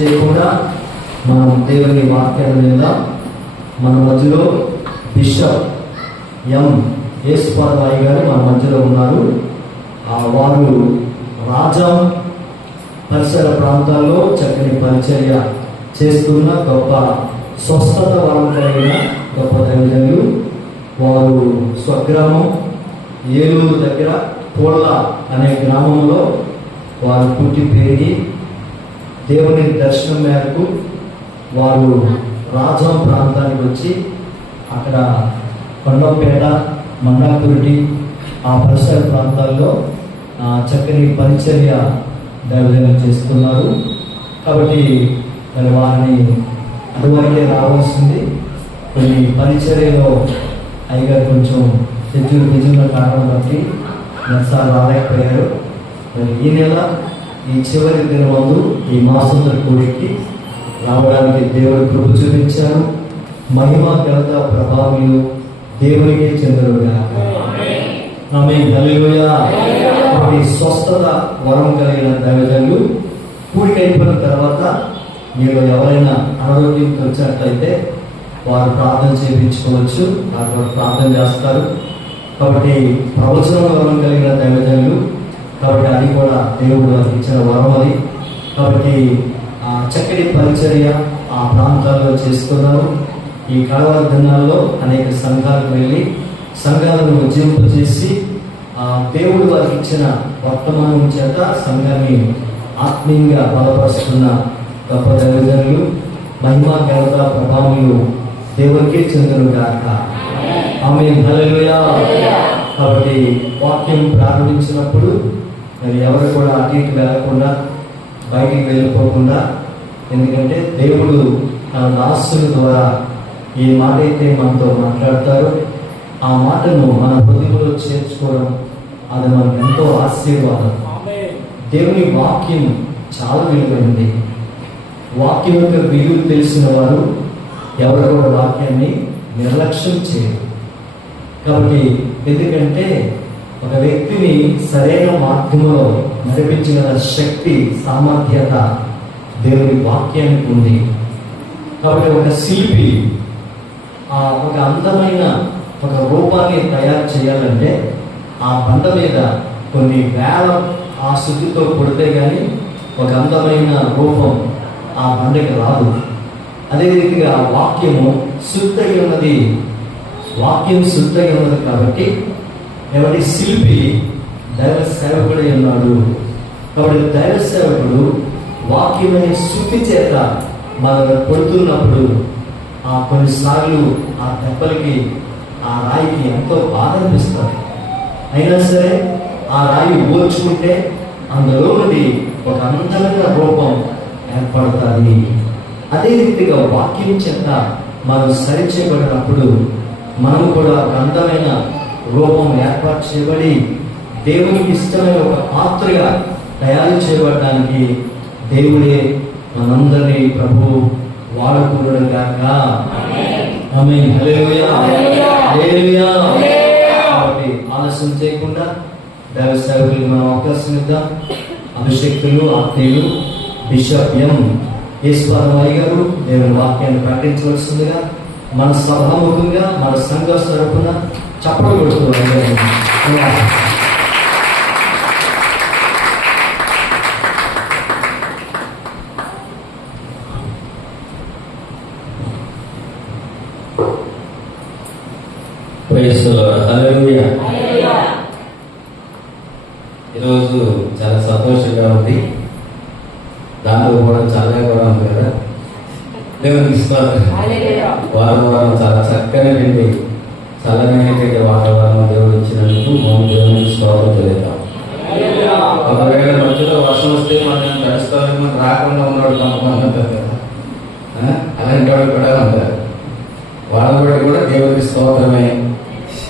చేయకుండా మనం దేవుని వాక్యాల మీద మన మధ్యలో బిషప్ ఎం యేసుపాదరాయ్ గారు మన మధ్యలో ఉన్నారు. వారు రాజం పరిసర ప్రాంతాల్లో చక్కని పరిచర్య చేస్తున్న గొప్ప స్వస్థత వరం కలిగిన గొప్ప దైవజనులు. వారు స్వగ్రామం ఏలూరు దగ్గర పోళ్ళ అనే గ్రామంలో వారు పుట్టి పెరిగి దేవుని దర్శనం మేరకు వారు రాజం ప్రాంతానికి వచ్చి అక్కడ కొండపేట, మండాపురిటి ఆ పరిసర ప్రాంతాల్లో చక్కని పరిచర్య దైవజనం చేస్తున్నారు. కాబట్టి మరి వారిని అటువైతే రావాల్సింది. కొన్ని పరిచర్యలో అయ్యగారు కొంచెం తెచ్చున్న కారణం బట్టి నెలసార్లు రాలేకపోయారు. మరి ఈ నెల ఈ చివరి దినమందు ఈ మాసంలో కూడికి రావడానికి దేవుడు కృప చూపించారు. మహిమ ఘనత ప్రభావాలు దేవునికే చెందరుగా. ఆమేన్, హల్లెలూయా. స్వస్థత వరం కలిగిన దైవజనులు కూడిక అయిపోయిన తర్వాత మీరు ఎవరైనా అనారోగ్యంతో వచ్చినట్లయితే వారు ప్రార్థన చేయించుకోవచ్చు. వారు ప్రార్థన చేస్తారు. కాబట్టి ప్రవచనం వరం కలిగిన దైవజనులు కాబట్టి అది కూడా దేవుడు వారికి ఇచ్చిన వరం అది. కాబట్టి చక్కటి పరిచర్య ఆ ప్రాంతాల్లో చేస్తున్నారు. ఈ కడవర దినాల్లో అనేక సంఘాలకు వెళ్ళి సంఘాలను ఉజ్జీంపజేసి దేవుడు వారికి ఇచ్చిన వర్తమానం చేత సంఘాన్ని ఆత్మీయంగా బలపరుస్తున్న గొప్ప దైవజనులు. మహిమా ఘనత ప్రభావములు దేవునికే చెందునుగాక. ఆమేన్, హల్లెలూయా. కాబట్టి వాక్యం ప్రారంభించినప్పుడు మరి ఎవరు కూడా అటు ఇటు వెళ్ళకుండా బయటికి వెళ్ళిపోకుండా, ఎందుకంటే దేవుడు తన దాసుల ద్వారా ఏ మాట అయితే మనతో మాట్లాడతారో ఆ మాటను మన హృదయంలో చేర్చుకోవడం అది మనకు ఎంతో ఆశీర్వాదం. దేవుని వాక్యం చాలా విలువైంది. వాక్యం యొక్క విలువ తెలిసిన వారు ఎవరు కూడా వాక్యాన్ని నిర్లక్ష్యం చేయరు. కాబట్టి ఎందుకంటే ఒక వ్యక్తిని సరైన మార్గంలో నడిపించగల శక్తి, సామర్థ్యత దేవుని వాక్యానికి ఉంది. కాబట్టి ఒక శిల్పి ఒక అందమైన ఒక రూపాన్ని తయారు చేయాలంటే ఆ బండ మీద కొన్ని వేల ఆ శుద్ధితో కొడితే కానీ ఒక అందమైన రూపం ఆ బండకి రాదు. అదేవిధంగా వాక్యము శుద్ధి ఉన్నది. వాక్యం శుద్ధి ఉన్నది కాబట్టి ఎవరి శిల్పి దైవ సేవకుడై ఉన్నాడు. కాబట్టి దైవ సేవకుడు వాక్యమనే శుద్ధి చేత మనం కొడుతున్నప్పుడు కొన్నిసార్లు ఆ దెబ్బలకి ఆ రాయికి ఎంతో బాధ అనిపిస్తుంది. అయినా సరే ఆ రాయి ఓర్చుకుంటే అందులో నుండి ఒక అందమైన రూపం ఏర్పడుతుంది. అదే రీతిగా వాక్యం చేత మనం సరిచేయబడినప్పుడు మనం కూడా ఒక అందమైన రూపం ఏర్పాటు చేయబడి దేవునికి ఇష్టమైన ఒక పాత్రగా తయారు చేయబడడానికి దేవుడే మనందరినీ ప్రభు వాడుకున్నాడు గాక. ఆమేన్, హల్లెలూయా, హల్లెలూయా. కాబట్టి ఆలస్యం చేయకుండా దైవ సేవకులకు మనం అవకాశం ఇద్దాం. అభిషేక్తులు, ఆత్మీయులు బిషప్ ఎం యేసుపాదరాయ్ గారు దేవుని వాక్యాన్ని ప్రకటించవలసిందిగా మన సభాముఖంగా మన సంఘ తరపున చప్పట్లు కొడుతున్నారు. ఈరోజు చాలా సంతోషంగా ఉంది. దాంట్లో కూడా చల్లగా కూడా ఉంది కదా. దేవునికి స్తోత్రం. వారం చాలా చక్కగా నిండి చల్లనైనటువంటి వాతావరణం దేవుడు ఇచ్చినందుకు మనం దేవునికి స్తోత్రం చేద్దాం. ఒకవేళ మధ్యలో వర్షం వస్తే మనం తడుస్తామని మనం రాకుండా ఉన్నాడు కొంతమంది అంటారు కదా. అలాంటి వాళ్ళు కూడా ఉంటారు. వాళ్ళ కూడా దేవునికి స్తోత్రమే.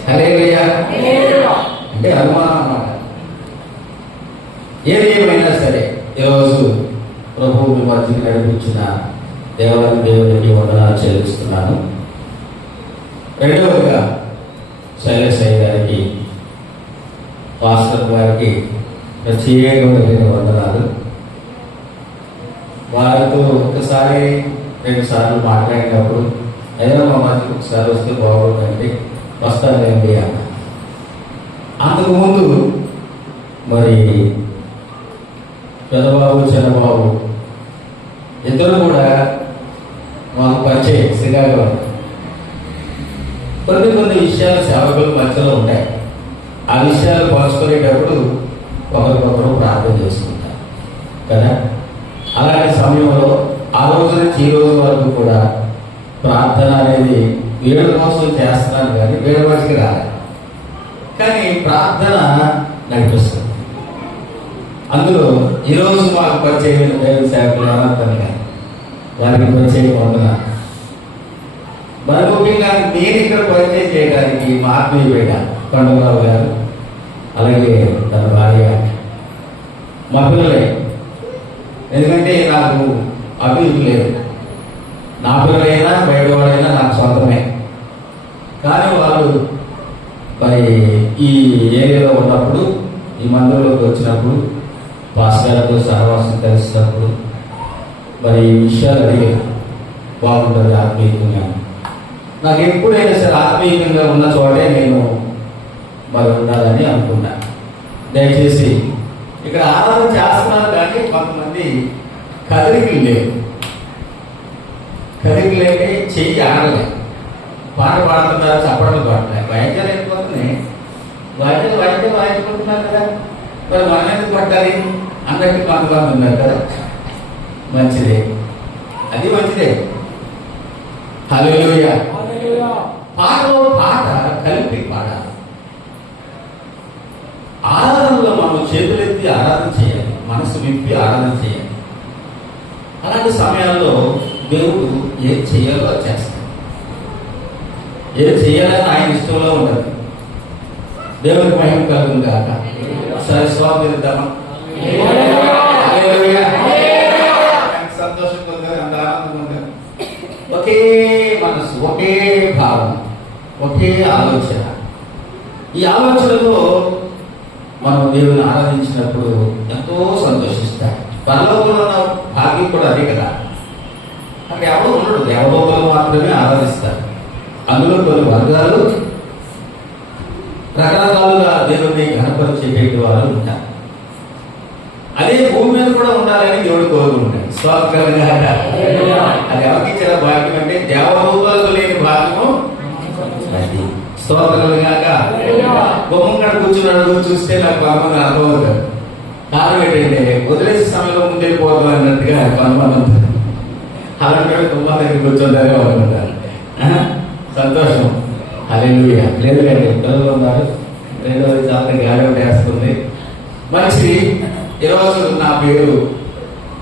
హల్లెలూయా అంటే అనుమానం అన్నమాట. ఏది ఏమైనా సరే ఈరోజు ప్రభువు మీ మధ్యకి నడిపించిన దేవునికి వందనాలు చెల్లిస్తున్నాను. రెండవదిగా శైలశయ్య గారికి, పాస్టర్ గారికి ప్రత్యేకమైన వందనాలు. వారితో ఒకసారి 2 సార్లు మాట్లాడినప్పుడు ఏదైనా మా మధ్యకి ఒకసారి వస్తే బాగుంటుందండి, వస్తానండి అన్న. అంతకుముందు మరి పెద్దబాబు చిన్నబాబు ఇద్దరు కూడా మాకు పరిచయం శ్రీకాకుళం. కొన్ని విషయాలు సేవకుల మధ్యలో ఉంటాయి. ఆ విషయాలు పంచుకునేటప్పుడు ఒకరికొకరు ప్రార్థన చేసుకుంటారు కదా. అలాంటి సమయంలో ఆ రోజు నుంచి ఈ రోజు వరకు కూడా ప్రార్థన అనేది వీళ్ళ కోసం చేస్తున్నాను కానీ వీళ్ళ మధ్యకి రాలేదు. కానీ ప్రార్థన నడిపిస్తుంది. అందులో ఈరోజు మాకు పరిచయం దైవ సేవకులు అనంతరం కానీ వారికి పరిచయం పొందున మరి ముఖ్యంగా నేను ఇక్కడ పరిచయం చేయడానికి మా ఆత్మీయ బిడ్డ పండుగరావు గారు, అలాగే తన భార్య, మా పిల్లలే. ఎందుకంటే నాకు అభివృద్ధి లేదు. నా పిల్లలైనా బయటవాడైనా నాకు సొంతమే. కానీ వాళ్ళు మరి ఈ ఏరియాలో ఉన్నప్పుడు, ఈ మందిరంలోకి వచ్చినప్పుడు, పాస్టర్లతో సహవాసం కలిసినప్పుడు మరి ఈ విషయాలు అడిగి బాగుంటుంది ఆత్మీయంగా. నాకు ఎప్పుడైనా సరే ఆత్మీయంగా ఉన్న చోటే నేను మరి ఉండాలని అనుకున్నా. దయచేసి ఇక్కడ ఆరాధన చేస్తున్నారు కానీ కొంతమంది కదిలికలు లేవు. కదిలికలేక చెయ్యి ఆడలే, పాట పాడుతున్నారు, చప్పట్లు పాడలే, వాయిద్యాలు అయిపోతున్నాయి. వాయిద్యం వాయించుకుంటున్నారు కదా, మరి మన ఎందుకు పట్టాలి అన్నట్టు కొంతమంది ఉన్నారు కదా. మంచిదే, అది మంచిదే. హల్లెలూయా. పాటలో పాట కలిపి పాడాలి. ఆరాధనలో మనం చేతులెత్తి ఆరాధన చేయాలి, మనసు విప్పి ఆరాధన చేయాలి. అలాంటి సమయాల్లో దేవుడు ఏం చేయాలో అది చేస్తాడు. ఏం చేయాలని ఆయన ఇష్టంలో ఉండదు. దేవుడికి మహిమ కలుగును గాక. సరే, స్వామిద్దామా. సంతోషంగా ఉంది, అంత ఆనందంగా ఉంది. ఒకే మనసు, ఒకే భావం, ఒకే ఆలోచన. ఈ ఆలోచనలో మనం దేవుని ఆరాధించినప్పుడు ఎంతో సంతోషిస్తాం. పరలోకంలో ఉన్న భాగ్యం కూడా అదే కదా. అక్కడ ఎవరు ఉండడు, దేవలోకంలో మాత్రమే ఆరాధిస్తారు. అందులో కొన్ని వర్గాలు రకరకాలుగా దేవుడిని ఘనపరిచేటువంటి వారు ఉంటారు. అదే భూమి మీద కూడా ఉండాలని దేవుడు కోరుకుంటాడు. స్వాతంత్రంగా అది ఎవరికి ఇచ్చిన భాగ్యం అంటే దేవలోకాలకు లేని భాగ్యము అది. స్తోత్రాలుగాక. బొమ్మగాడు కూర్చున్నాడు, చూస్తే నాకు కొంతమంది అనుభవం. కారణం ఏంటంటే వదిలేసే సమయంలో ముందే పోదు అన్నట్టుగా కొంతమంది ఉంటుంది. అలాంటి కుటుంబం దగ్గర కూర్చుంటారే అనుకుంటారు. సంతోషం. హల్లెలూయా. లేదు కండి, పిల్లలు ఉన్నారు. రెండవది చాలా గాలి వేస్తుంది. మంచి. ఈరోజు నా పేరు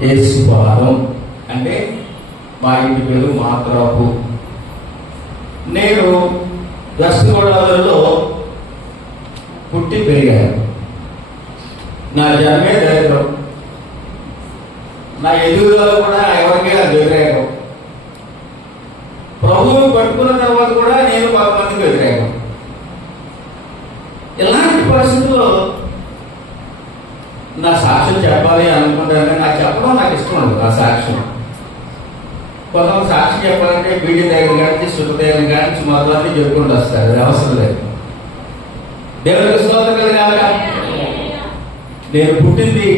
యేసుపాదం, అంటే మా ఇంటి పేరు మాత్రాపు. నేను వెస్ట్ గోదావరిలో పుట్టి పెరిగాను. నా జన్మే దరిద్రం. నా ఎదుగుదల కూడా ఎవరికీ అది వ్యతిరేకం. ప్రభువు పట్టుకున్న తర్వాత కూడా నేను 10 మందికి వ్యతిరేకం. ఇలాంటి పరిస్థితుల్లో నా సాక్ష్యం చెప్పాలి అనుకుంటాను. నాకు చెప్పడం నాకు ఇష్టం ఉండదు. నా సాక్ష్యం కొంతమంది సాక్షి చెప్పాలంటే బీడి దగ్గర కానీ శుభ దగ్గర కానీ సుమారు చెప్పుకుంటూ వస్తారు. అది అవసరం లేదు. దేవుడికి స్తోత్రం కాక. నేను పుట్టింది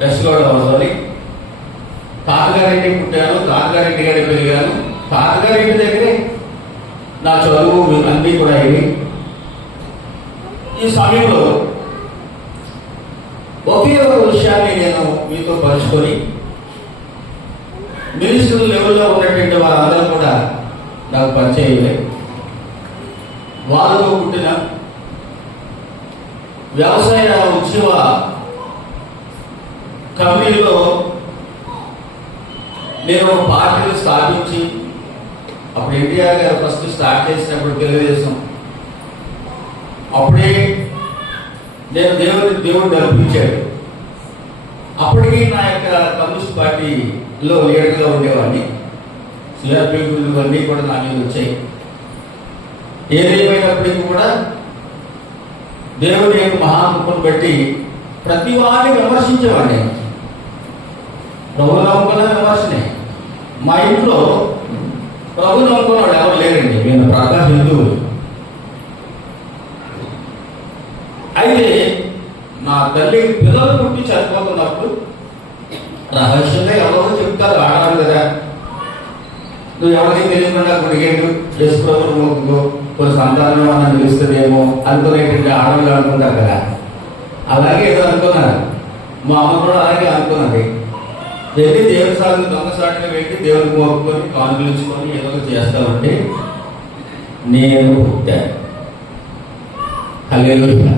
వెస్ట్ గోదావరి. తాతగారింటికి పుట్టాను, తాతగారింటి గారి పెరిగాను. తాతగారింటి దగ్గరే నా చదువు అన్నీ కూడా అయ్యి. ఈ సమయంలో ఒకే ఒక విషయాన్ని నేను మీతో పంచుకొని, మినిస్టర్ లెవెల్లో ఉన్నటువంటి వారందరూ కూడా నాకు పరిచయం. వాళ్ళతో పుట్టిన వ్యవసాయ ఉద్యమ కమిటీలో నేను ఒక పార్టీని స్థాపించి, అప్పుడు ఎన్టీఆర్ గారు ఫస్ట్ స్టార్ట్ చేసినప్పుడు తెలుగుదేశం, అప్పుడే నేను దేవుడు నడిపించాడు. అప్పటికి నా యొక్క కమ్యూనిస్ట్ పార్టీలో లీడర్గా ఉండేవాడిని. సిఆర్పీలు అన్నీ కూడా నా మీద వచ్చాయి. ఏదేమైనప్పటికీ కూడా దేవుడి యొక్క మహాకృపను బట్టి ప్రతి వారిని విమర్శించేవాడిని. ప్రభు నమ్ముకున్న విమర్శనే. మా ఇంట్లో ప్రభు నమ్ముకున్న వాళ్ళు ఎవరు లేరండి. నేను ప్రకా హిందువులు. అయితే నా తల్లి పిల్లలు పుట్టి చనిపోతున్నప్పుడు రహస్యంగా ఎవరో చెప్తారు, ఆడాలి కదా, నువ్వు ఎవరికి తెలియకుండా గుడిగేడు చేసుకోవడం మొక్కుకో, కొన్ని సంతానం అన్న నిలుస్తుందేమో అనుకునేటువంటి ఆడవాళ్ళు అనుకుంటారు కదా. అలాగే ఏదో అనుకున్నారు. మా అమ్మ కూడా అలాగే అనుకున్నది. వెళ్ళి దేవుని సాగు దొంగసాటిగా వెళ్ళి దేవుడికి మొక్కుకొని కాన్ఫిలించుకొని ఏదో చేస్తా ఉంటే నేను పుట్టాను. హల్లెలూయా.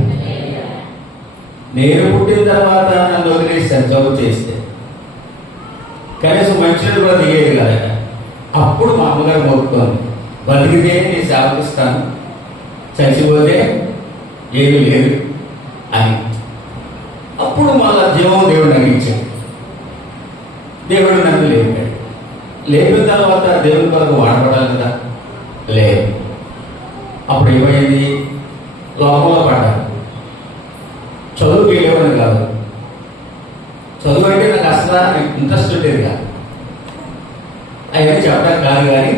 నేను పుట్టిన తర్వాత నన్ను వదిలేస్తాను చదువు చేస్తే, కనీసం మంచినీళ్ళు కూడా దిగేది కదా. అప్పుడు మా అమ్మగారు మొక్కుకొని, బతికితే నేను సేవకిస్తాను, చచ్చిపోతే ఏమీ లేదు అని. అప్పుడు మళ్ళా జీవం దేవుడు నమ్మించాడు. దేవుడు నన్ను లేపాడు. లేపిన తర్వాత దేవుని కొరకు వాడబడాలి కదా, లేదు. అప్పుడు ఏమైంది? లోకంలో పడ్డాను. చదువుకి వెళ్ళేవాడిని కాదు. చదువు అంటే నాకు అసలు ఇంట్రెస్ట్ ఉండేది కాదు. అవన్నీ చెప్పడానికి కాదు, కానీ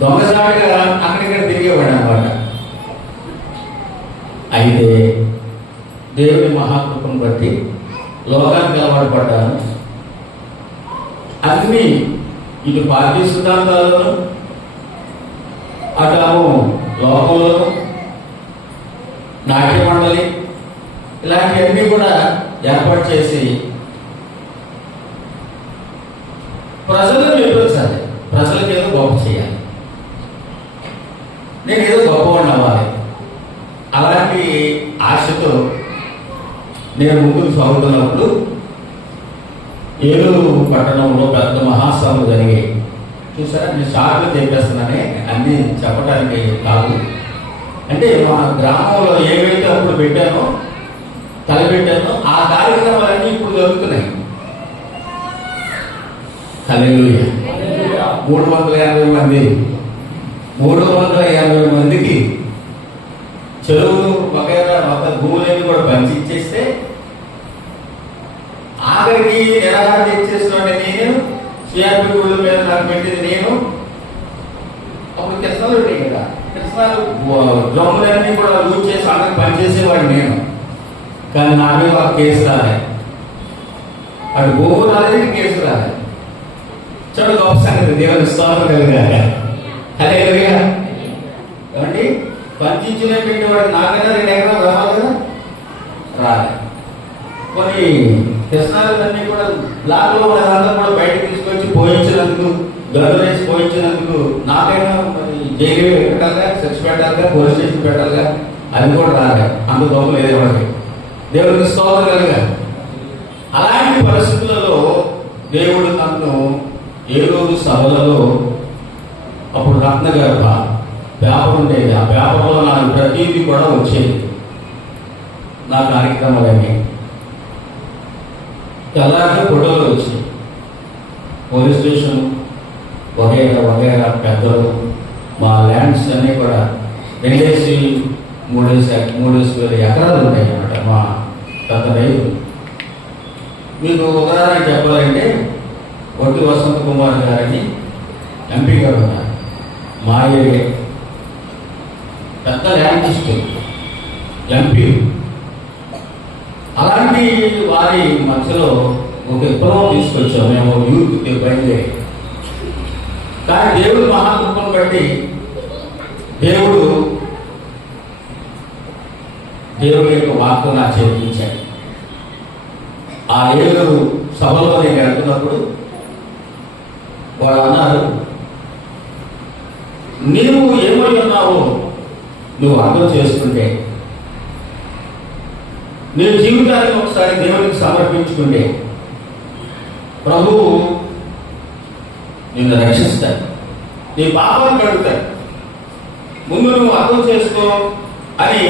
దొంగసాటిగా అక్కడిక్కడ తిరిగేవాడు అనమాట. అయితే దేవుని మహాకృపను బట్టి లోకానికి అలవాటు పడ్డాను. అన్ని ఇటు పార్టీ సిద్ధాంతాలను, అటు లోకంలో నాట్య మండలి ఇలాంటివన్నీ కూడా ఏర్పాటు చేసి ప్రజలను మెప్పించాలి, ప్రజలకు ఏదో గొప్ప చేయాలి, నేను ఏదో గొప్పవాడిని అవ్వాలి. అలాంటి ఆశతో నేను ముందుకు సాగుతున్నప్పుడు ఏలూరు పట్టణంలో పెద్ద మహాసభలు జరిగాయి. చూసారా, నేను షార్ట్లు చెప్పేస్తున్నానే, అన్నీ చెప్పడానికి కాదు. అంటే మా గ్రామంలో ఏవైతే అప్పుడు పెట్టానో, తలపెట్టానో ఆ కార్యక్రమాలన్నీ ఇప్పుడు జరుగుతున్నాయి. హల్లెలూయా. 350 మందికి చెరువులు వగైరా మొత్తం భూములన్నీ కూడా పంచిచ్చేస్తే, ఆఖరికి నిరాహార తెచ్చేసిన నేను, సిఆర్పి ఊళ్ళ మీద నాకు పెట్టింది నేను. అప్పుడు కృష్ణాలు ఉంటాయి కదా, కృష్ణాలు దొంగలన్నీ కూడా లూజ్ చేసి అందరికి పనిచేసేవాడు నేను. కానీ నా మీద ఒక కేసు రాలే, అటు భూమి రాలేదు, కేసు రాలే. చూడ గొప్ప సంగతి, దేవుని స్తోత్రం కలిగాక. హల్లెలూయా. ఏమండి, పంచించిన పెట్టేవాడు నాకైనా 2 ఎకరాలు రావాలి కదా, రాలే. కొన్ని కృష్ణాలన్నీ కూడా లాక్లో వాళ్ళందరూ కూడా బయటకు తీసుకొచ్చి పోయించినందుకు, గడువు వేసి పోయించినందుకు నాకైనా జైలు పెట్టాలిగా, సెక్స్ పెట్టాలిగా, పోలీస్ స్టేషన్ పెట్టాలిగా, అది కూడా రాలే. అంత దొంగ లేదు ఎవరికి. దేవుడికి స్తోత్రం కలిగా. అలాంటి పరిస్థితులలో దేవుడు నన్ను ఏలూరు సభలలో, అప్పుడు రత్నగర్భ పేపర్ ఉండేది, ఆ పేపర్లో నాకు ప్రతీది కూడా వచ్చేది, నా కార్యక్రమాలన్నీ. తెల్లారితే ఫోటోలు వచ్చాయి, పోలీస్ స్టేషన్ వగైరా పెద్దలు. మా ల్యాండ్స్ అన్నీ కూడా 2,3,000 ఎకరాలు ఉంటాయి అన్నమాట. మా పెద్ద రైతు. మీకు ఉదాహరణ చెప్పాలంటే, ఒట్టి వసంత కుమార్ గారని ఎంపీ గారు ఉన్నారు, మా ఏరియా పెద్ద ల్యాండ్ డిస్ట్రిక్ట్ ఎంపీ. అలాంటి వారి మధ్యలో ఒక విప్లవం తీసుకొచ్చాం మేము, యూత్ బయలుదేరి. కానీ దేవుడు మహాకృపను బట్టి దేవుడు యొక్క వాక్కు నా చేర్పించాడు. ఆ ఏలూరు సభలో నేను వెళ్తున్నప్పుడు వాడు అన్నారు, నీవు ఏమై ఉన్నావో నువ్వు అర్థం చేసుకుంటే, నీ జీవితాన్ని ఒకసారి దేవునికి సమర్పించుకుంటే ప్రభువు నిన్ను రక్షిస్తాడు, నీ పాపాన్ని కడుగుతాడు. ముందు నువ్వు అర్థం చేసుకో అని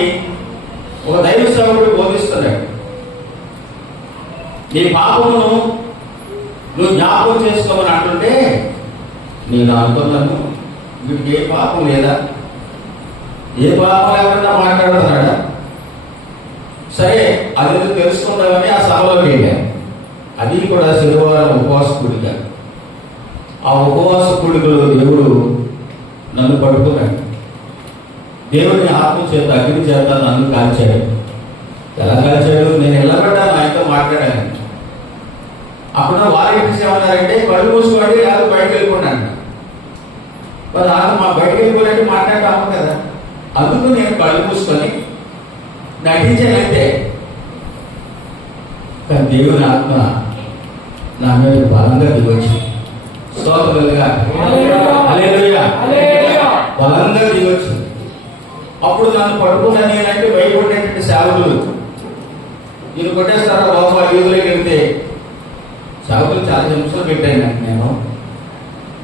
ఒక దైవ సేవకుడు బోధిస్తున్నాడు. నీ పాపమును నువ్వు జ్ఞాపకం చేసుకోమని అంటుంటే నేను అనుకున్నాను, వీడికి ఏ పాపం లేదా, ఏ పాపం ఎవరైనా మాట్లాడుతున్నాడా? సరే, అది తెలుసుకుందామని ఆ సభలోకి వెళ్ళాను. అది కూడా శనివారం ఉపవాస కూడిక. ఆ ఉపవాస కూడికలో దేవుడు నన్ను పట్టుకున్నాడు. దేవుని ఆత్మ చేత అగ్ని చేత నన్ను కాల్చాడు. ఎలా కాల్చాడు? నేను ఎల్లబడ్డాను, ఆయనతో మాట్లాడాను. అప్పుడు వాలంటీర్స్ ఏమన్నారంటే కళ్ళు మూసుకోండి లేదా బయటకు వెళ్ళిపోయినాను. మరి నాకు మా బయటకు వెళ్ళిపోయినట్టు మాట్లాడతాము కదా, అందుకు నేను కళ్ళు మూసుకొని నటించానంతే. కానీ దేవుని ఆత్మ నా మీద బలంగా దిగొచ్చు. స్తోత్రములుగా హల్లెలూయా, బలంగా దిగొచ్చు. అప్పుడు నన్ను పట్టుకున్నా. నేనంటే భయపడేటువంటి సేవకులు నేను కొట్టేస్తారా బాబు ఆ యూదులోకి వెళ్తే, సేవకులు చాలా హింసలు పెట్టాను. నేను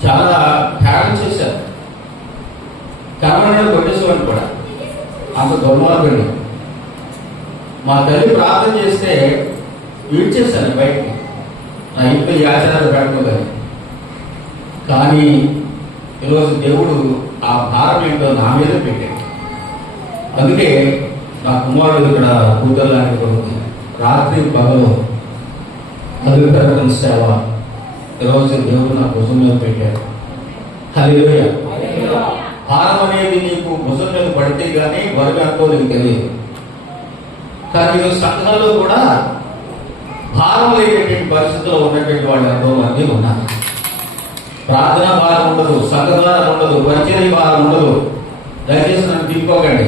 చాలా త్యాగం చేశాను. కర్మను కొట్టేసేవాడిని కూడా, అంత దుర్మార్గుడు. మా తల్లి ప్రార్థన చేస్తే విడిచేశాను బయటికి, నా ఇంట్లో ఈ ఆచారాలు పెట్టుకోలేదు. కానీ ఈరోజు దేవుడు ఆ భారం ఏంటో నా మీద పెట్టాడు. అందుకే నా కుమారుడు ఇక్కడ కూతురు లాంటి కొడుకు రాత్రి పగలు చదువు పెరగడం సేవ ఈరోజు దేవుడు నా భుజం మీద పెట్టాడు. హల్లెలూయా. భారం అనేది నీకు భుజం మీద పడితే కానీ బరువు ఎంతో నీకు తెలియదు. కానీ ఈరోజు సంఘాల్లో కూడా భారం లేనటువంటి పరిస్థితుల్లో ఉన్నటువంటి వాళ్ళు ఎంతో మంది ఉన్నారు. ప్రార్థన భారం ఉండదు, సంఘ భారం ఉండదు, పరిచర్య భారం ఉండదు. దయచేసి నన్ను తిప్పుకోకండి.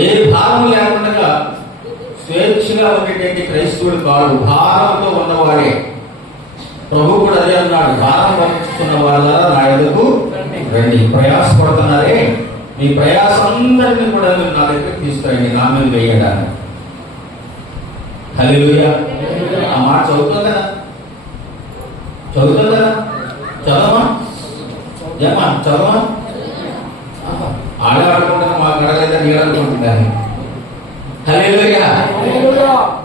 ఏ భారం లేకుండా స్వేచ్ఛగా ఉండేటువంటి క్రైస్తవుడు కాదు, భారంతో ఉన్నవాడే. ప్రభు కూడా అదే అన్నాడు, భారం పంచుకున్న వాళ్ళ నా ఎదుగు రండి. ప్రయాసపడుతున్నారే, మీ ప్రయాసందరినీ కూడా మీరు నా దగ్గరికి తీసుకురండి, నా మీద వేయడానికి. హల్లెలూయా. ఆ మాట చదువుతుందా? చదువుతుందా? చదవమా ఏమా చదవమా? ఆడే ఆడుకుంటాను, మా గడలేదా నీళ్ళు అనుకుంటున్నాను. హల్లెలూయా.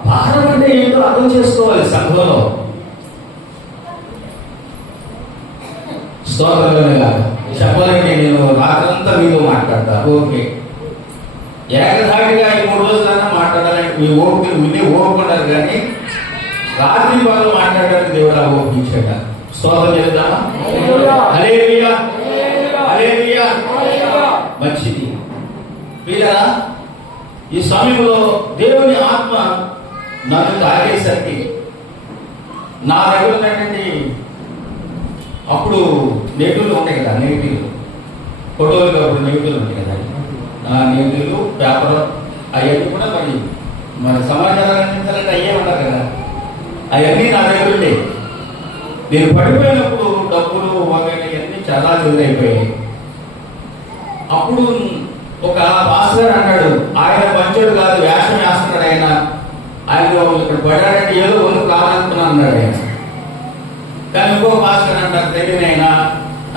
భారం అంటే ఏంటో అర్థం చేసుకోవాలి సంఘంలో. స్తోత్రములుగా చెప్పాలంటే నేను రాత్రంతా మీతో మాట్లాడతా. ఓకే, ఏకధాటిగా ఈ 3 రోజులన్నా మాట్లాడాలంటే మీ ఓపికలు వినే ఓపుకున్నారు. కానీ రాత్రి పగలు మాట్లాడడానికి దేవుడు ఆ ఓపించాడ. స్తోత్రం చేద్దామా? హల్లెలూయా, హల్లెలూయా. మంచిది వీరా. ఈ సమయంలో దేవుని ఆత్మ నన్ను తాగేసరికి నా దగ్గర ఉన్నటువంటి అప్పుడు నెగిటివ్లు ఉంటాయి కదా, నెగిటివ్లు ఫోటోలు, అప్పుడు నెగిటివ్లు ఉంటాయి కదా, నెగిటివ్లు పేపర్ అవన్నీ కూడా మరి సమాచారాలు అందించాలంటే అయ్యే ఉంటారు కదా, అవన్నీ నా దగ్గర ఉంటాయి. నేను పడిపోయినప్పుడు డబ్బులు అవన్నీ చాలా చెల్లిపోయాయి. అప్పుడు ఒక భాస్కర్ అన్నాడు, ఆయన మంచోడు కాదు, వేషం వేస్తున్నాడు ఆయన ఇక్కడ పడాడంటే ఏదో ఒళ్ళు కావాలనుకున్నాను అన్నాడు ఆయన. కానీ ఇంకో భాస్కర్ అంటారు, తెలియనైనా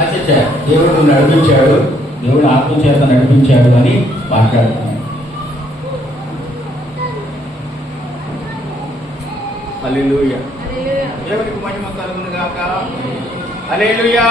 అచ్చా దేవుడు నడిపించాడు, దేవుడు ఆత్మచేత నడిపించాడు అని మాట్లాడుతున్నాడు. హల్లెలూయా. దేవునికి మహిమ కలుగును గాక. Hallelujah.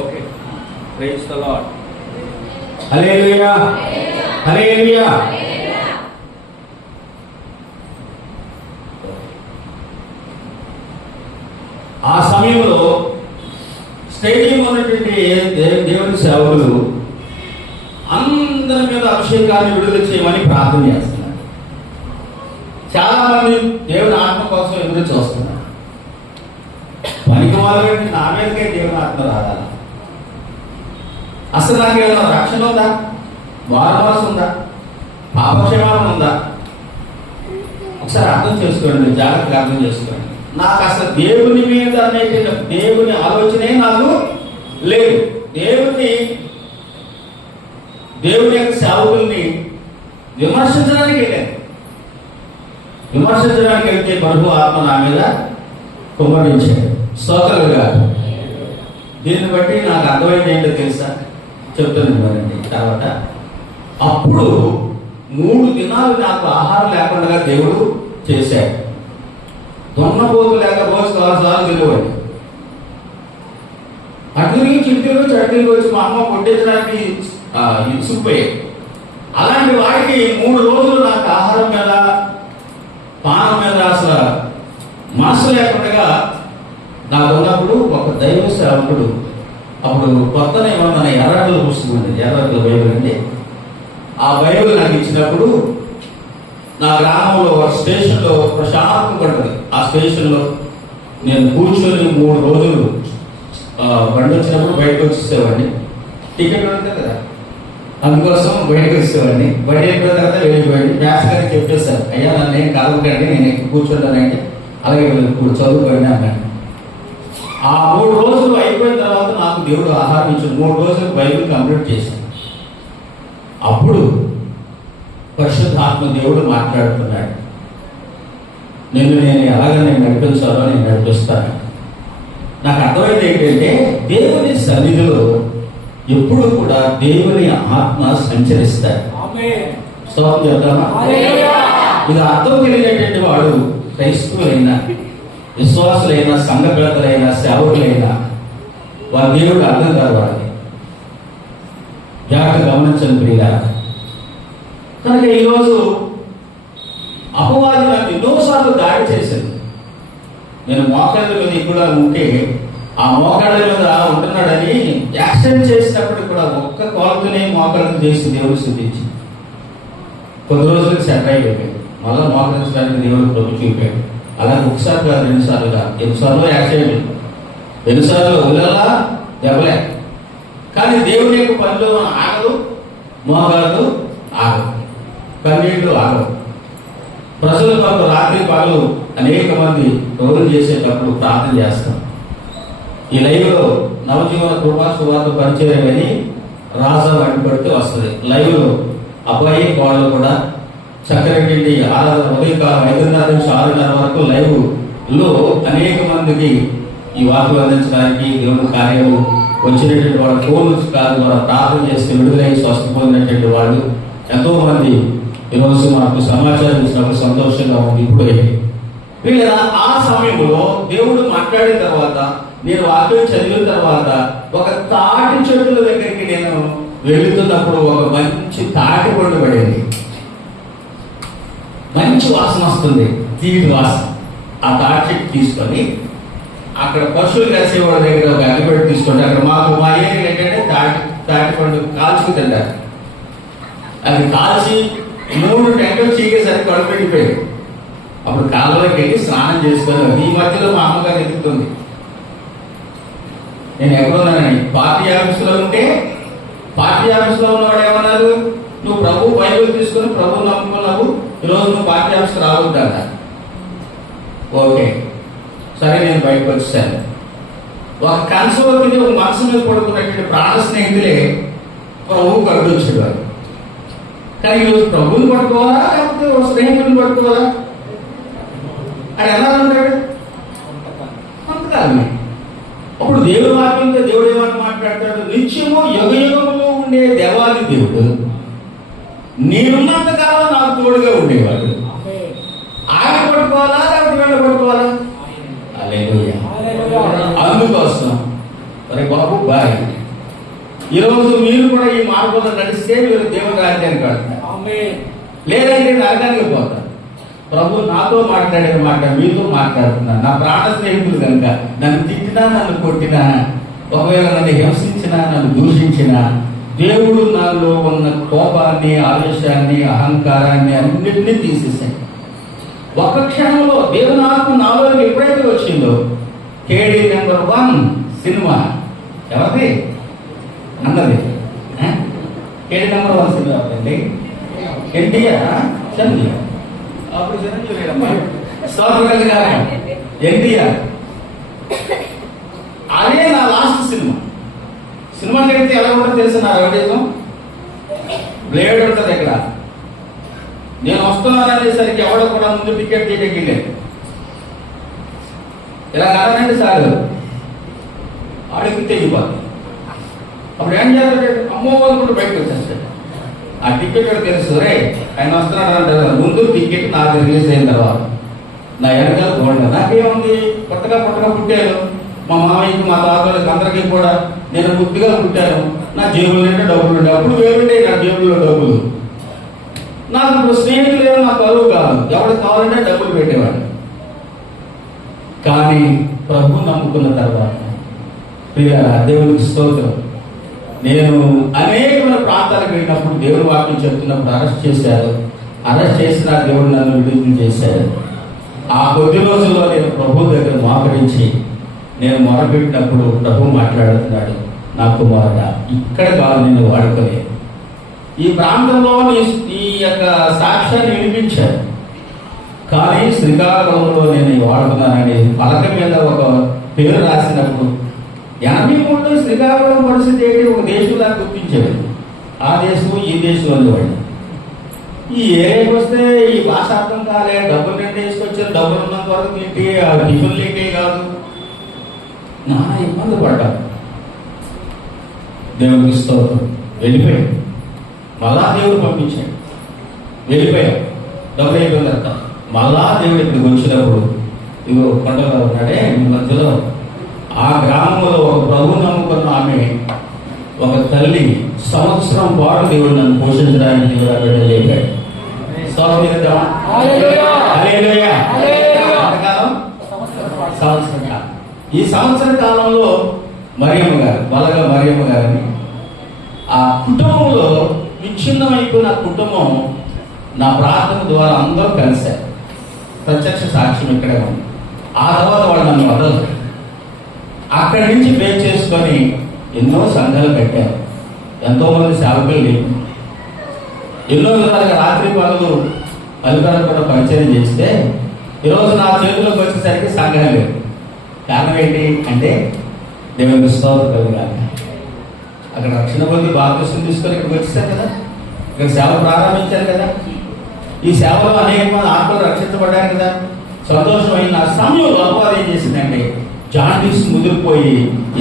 Okay, praise the Lord. Hallelujah, hallelujah. ఆ సమయంలో స్టేడియం ఉన్నటువంటి దేవుని సేవకులు అందరి మీద అభిషేకాన్ని విడుదల చేయమని ప్రార్థన చేస్తున్నారు. చాలా మంది దేవుని ఆత్మ కోసం ఎదురు చూస్తున్నారు. పనికి వాళ్ళకి నా మీదకే దేవుని ఆత్మ రాదా? అసలు నాకేమైనా రక్షణ ఉందా? వారవాసం ఉందా? పాపక్షేమం ఉందా? ఒకసారి అర్థం చేసుకోండి, జాగ్రత్తగా అర్థం చేసుకోండి. నాకు అసలు దేవుని మీద దేవుని ఆలోచనే నాకు లేదు. దేవుని యొక్క సేవకుల్ని విమర్శించడానికి వెళ్తే ప్రభు ఆత్మ నా మీద కుమ్మరించాడు. స్తోత్రాలు కాదు. దీన్ని బట్టి నాకు అర్థమైంది ఏంటో తెలుసా? చెప్తున్నాను. తర్వాత అప్పుడు 3 దినాలు నాకు ఆహారం లేకుండా దేవుడు చేశాడు. దొన్నపోతు లేక రోజు 6 సార్లు తిరిగేవాడిని. అటు నుంచి వచ్చి మా అమ్మ కొట్టేసడానికి ఇసుకుపోయాయి. అలాంటి వాడికి 3 రోజులు నాకు ఆహారం మీద పానం మీద అసలు మనసు లేకుండా నాకు ఉన్నప్పుడు ఒక దైవ సేవకుడు, అప్పుడు కొత్తనే మన ఎర్రగల పుస్తకం ఉంది, ఎర్రగల బైబిల్ అండి. ఆ బైబిల్ నాకు ఇచ్చినప్పుడు నా గ్రామంలో ఒక స్టేషన్లో ప్రశాంతంగా ఉంటుంది. ఆ స్టేషన్లో నేను కూర్చొని 3 రోజులు బండి వచ్చినప్పుడు బయటకు వచ్చేసేవాడిని. టికెట్ ఉంటుంది కదా, అందుకోసం బయటకు వచ్చేవాడిని. బండి అయిపోయిన తర్వాత వెళ్ళిపోయింది. మ్యాథ్స్ గారికి చెప్పేశారు, అయ్యా నన్ను ఏం కలవకండి, నేను ఎక్కువ కూర్చుంటానంటే అలాగే ఇప్పుడు చదువుకోండి అన్నాడు. ఆ 3 రోజులు అయిపోయిన తర్వాత నాకు దేవుడు ఆహారం ఇచ్చాడు. 3 రోజులు బైబిల్ కంప్లీట్ చేశాను. అప్పుడు పరిశుద్ధాత్మ దేవుడు మాట్లాడుతున్నాడు, నేను ఎలాగ నేను నడిపించాలో నేను నడిపిస్తాను. నాకు అర్థమైంది ఏంటంటే దేవుని సన్నిధిలో ఎప్పుడు కూడా దేవుని ఆత్మ సంచరిస్తాడు. స్తోత్రం చెప్తామా? ఇది అర్థం తెలియనటువంటి వాడు క్రైస్తవులైనా, విశ్వాసులైనా, సంఘ పెద్దలైనా, సేవకులైనా వారి దేవుడు అర్థం కాదు వాళ్ళకి. జాగ్రత్త గమనించండి ప్రియులా. కనుక ఈరోజు అపవాది నాకు ఎన్నోసార్లు దాడి చేశాను. నేను మోకాళ్ళ మీద ఇక్కడ ఉంటే ఆ మోకాళ్ళ మీద ఉంటున్నాడని యాక్సిడెంట్ చేసినప్పుడు కూడా ఒక్క కాలుతోనే మోకాళ్ళను చేసి దేవుడు స్థుతించి కొద్ది రోజులకు సెట్ అయిపోయాడు. మళ్ళీ మోకరించడానికి దేవుడు ప్రభు చూపాడు. అలా ఒకసారి కాదు, 2 సార్లు కాదు, 8 సార్లు యాక్సిడెంట్, 2 సార్లు ఉల్లలా దెబ్బలే. కానీ దేవుని యొక్క పనిలో ఆగదు, మోకాళ్ళు ఆగదు, కన్నీళ్లు ఆగవు. ప్రజల కొరకు రాత్రి పగలు అనేక మంది రోజులు చేసేటప్పుడు ప్రార్థన చేస్తాం. ఈ లైవ్లో నవజీవన కృపా సువార్త పరిచయం అని రాజా వంటి పడితే వస్తుంది. లైవ్లో అబ్బాయి వాళ్ళు కూడా చక్కటి ఆరాధన ఉదయకాలం 5:30 నుంచి 6:30 వరకు లైవ్లో అనేక మందికి ఈ వార్తలు అందించడానికి దేవుని కార్యాలు వచ్చినటువంటి వాళ్ళ ఫోన్ ద్వారా ప్రార్థన చేస్తే విడుదలై స్వస్థ పొందినటువంటి వాళ్ళు ఎంతో మంది ఈరోజు మనకు సమాచారం ఇచ్చినప్పుడు సంతోషంగా ఉంది. ఇప్పుడే వీళ్ళ ఆ సమయంలో దేవుడు మాట్లాడిన తర్వాత, నేను వాక్యం చదివిన తర్వాత ఒక తాటి చెట్టుల దగ్గరికి నేను వెళుతున్నప్పుడు ఒక మంచి తాటి పండు పడింది. మంచి వాసన వస్తుంది, తీపి వాసన. ఆ తాటి చెట్టు తీసుకొని అక్కడ పశువులు కలిసేవాడి దగ్గర ఒక అగ్గిపెట్టి తీసుకుంటే అక్కడ మా ఏరియా ఏంటంటే తాటి పండు కాల్చుకు తింటారు. అది కాల్చి 3 టెంకలు చీకేసరికి కడుపు పెట్టిపోయాడు. అప్పుడు కాలువకి వెళ్ళి స్నానం చేసుకొని ఈ మధ్యలో మా అమ్మగారు ఎదుగుతుంది. నేను ఎక్కడున్నానని పార్టీ ఆఫీసులో ఉంటే పార్టీ ఆఫీసులో ఉన్నవాడు ఏమన్నారు, నువ్వు ప్రభు బైబిల్ తీసుకొని ప్రభు నమ్ముకున్నావు, ఈరోజు నువ్వు పార్టీ ఆఫీస్కి రావద్దంట. ఓకే సరే, నేను బయటకు వచ్చాను. ఒక కన్సోకి ఒక మనసు మీద పడుకున్నటువంటి ప్రాణ స్నేహితులే ప్రభు కడుపు వచ్చేవారు. కానీ ఈరోజు ప్రభుని పట్టుకోవాలా లేకపోతే ఒక స్నేహితుని పట్టుకోవాలా? అది ఎలా ఉంటాడు అంతకాలమే. అప్పుడు దేవుడు వాక్యంతో దేవుడు ఏమని మాట్లాడతాడు, నిత్యము యుగయుగములో ఉండే దేవాది దేవుడు నేనున్నంత కాలం నాకు తోడుగా ఉండేవాడు. ఆయన పట్టుకోవాలా లేకపోతే వీళ్ళు పట్టుకోవాలా? అందుకోసం అరే బాబు బాయ్, ఈరోజు మీరు కూడా ఈ మార్గంలో నడిస్తే మీరు దేవుని రాజ్యానికి వెళ్తారు, లేదంటే నరకానికి పోతారు. ప్రభు నాతో మాట్లాడిన మాట మీతో మాట్లాడుతున్నాను. నా ప్రాణ స్నేహితులు కనుక నన్ను తిట్టినా, నన్ను కొట్టినా, ఒకవేళ నన్ను హింసించినా, నన్ను దూషించినా, దేవుడు నాలో ఉన్న కోపాన్ని, ఆవేశాన్ని, అహంకారాన్ని అన్నింటినీ తీసేసాయి. ఒక క్షణంలో దేవుని ఆత్మ నాలోకి ఎప్పుడైతే వచ్చిందో, కేడీ నెంబర్ 1 సినిమా ఎవరిది అన్నది, కేడీ నెంబర్ 1 సినిమా ఎవరండి? ఎన్టీఆర్, చంద్ర, అప్పుడు చిరంజీవి ఎన్టీఆర్. అదే నా లాస్ట్ సినిమా. సినిమా కడితే ఎలా ఉంటుందో తెలుసు నా రవిటేజం, బ్లేడ్ ఉంటుంది ఇక్కడ. నేను వస్తున్నాను అనేసరికి ఎవడో కూడా ముందు టికెట్ తీయలేదు. ఇలా కాదండి సార్, అడిగి తెగిపోతుంది. అప్పుడు ఏం చేస్తాడు, అమ్మో అనుకుంటూ బయటకు వచ్చేస్తాడు. ఆ టికెట్ తెలుసు, రే ఆయన వస్తున్నాడు అంటారు. ముందు టికెట్ నాకు రిలీజ్ అయిన తర్వాత నా వెనకాల చూడండి. నాకేముంది, కొత్తగా పుట్టాను, మా మామయ్యకి మా తాతలకు అందరికీ కూడా నేను గుర్తుగా పుట్టాను, నా జేబులో డబ్బులు ఉండే. అప్పుడు వేరుండే నా జేబులో డబ్బులు. నాకు ఇప్పుడు స్నేహితులు ఏమో నాకు కలువు కాదు, ఎవరికి కావాలంటే డబ్బులు పెట్టేవాడు. కానీ ప్రభు నమ్ముకున్న తర్వాత ప్రియులారా, దేవునికి స్తోత్రం, నేను అనేకమైన ప్రాంతాలకు వెళ్ళినప్పుడు దేవుని వాక్యం చెప్తున్నప్పుడు అరెస్ట్ చేశారు. అరెస్ట్ చేసిన దేవుడు నన్ను విడుదల చేశాడు. ఆ కొద్ది రోజుల్లో నేను ప్రభు దగ్గర మోకరించి నేను మొరపెట్టినప్పుడు ప్రభు మాట్లాడుతున్నాడు, నా కుమారుడా, ఇక్కడ కాదు నిన్ను వాడుకోలేదు, ఈ ప్రాంతంలో ఈ యొక్క సాక్ష్యాన్ని వినిపించాడు, కానీ శ్రీకాకుళంలో నేను వాడుతున్నానని పలక మీద ఒక పేరు రాసినప్పుడు 83 శ్రీకాకుళం పరిస్థితి ఏంటి, ఒక దేశంలా గుర్తించాడు. ఆ దేశం ఈ దేశం అనేవాడు. ఈ ఏరియాకి వస్తే ఈ భాష అర్థం కాలే, డబ్బులు నిండి వేసుకొచ్చారు, డబ్బులు ఉన్నంత వరకు తింటే టిఫిన్ లేకే కాదు, నానా ఇబ్బంది పడ్డా. దేవునికి స్తోత్రం. వెళ్ళిపోయాడు. మళ్ళా దేవుడు పంపించాడు. వెళ్ళిపోయాడు. డబ్బులు అయిపోయిన తర్వాత మళ్ళా దేవుడు ఇక్కడికి వచ్చినప్పుడు ఇగో కొండలో ఉన్నాడే ఈ మధ్యలో ఆ గ్రామంలో ఒక ప్రభు నమ్ముకున్న ఆమె, ఒక తల్లి, సంవత్సరం పాటు దేవుడు నన్ను పోషించడానికి దేవుడు అక్కడ లేపాడు. సంవత్సరం కాలం. ఈ సంవత్సర కాలంలో మరియమ్మ గారు, బలగా మరియమ్మ గారిని, ఆ కుటుంబంలో విచ్ఛిన్నమైపోయిన కుటుంబం నా ప్రార్థన ద్వారా అందరూ కలిశారు. ప్రత్యక్ష సాక్ష్యం ఇక్కడే ఉంది. ఆ తర్వాత వాళ్ళు నన్ను వదలరు. అక్కడి నుంచి పే చేసుకొని ఎన్నో సంఘాలు కట్టారు, ఎంతో మంది సేవకులు లేవు, ఎన్నో విధాలుగా రాత్రి పగలు అధికారులు కూడా పరిచయం చేస్తే ఈరోజు నా చేతిలోకి వచ్చేసరికి సంఘాలు లేవు. కారణం ఏంటి అంటే దేవునికి స్తోత్రం కలుగాలి. అక్కడ రక్షణ పొంది బాప్తిసం తీసుకొని ఇక్కడికి వచ్చేసారు కదా, ఇక్కడ సేవ ప్రారంభించారు కదా, ఈ సేవలో అనేక మంది ఆత్మలు రక్షించబడ్డారు కదా. సంతోషమైన సమయంలో అపవాదం ఏం చేసిందంటే జాండీస్ ముదిరిపోయి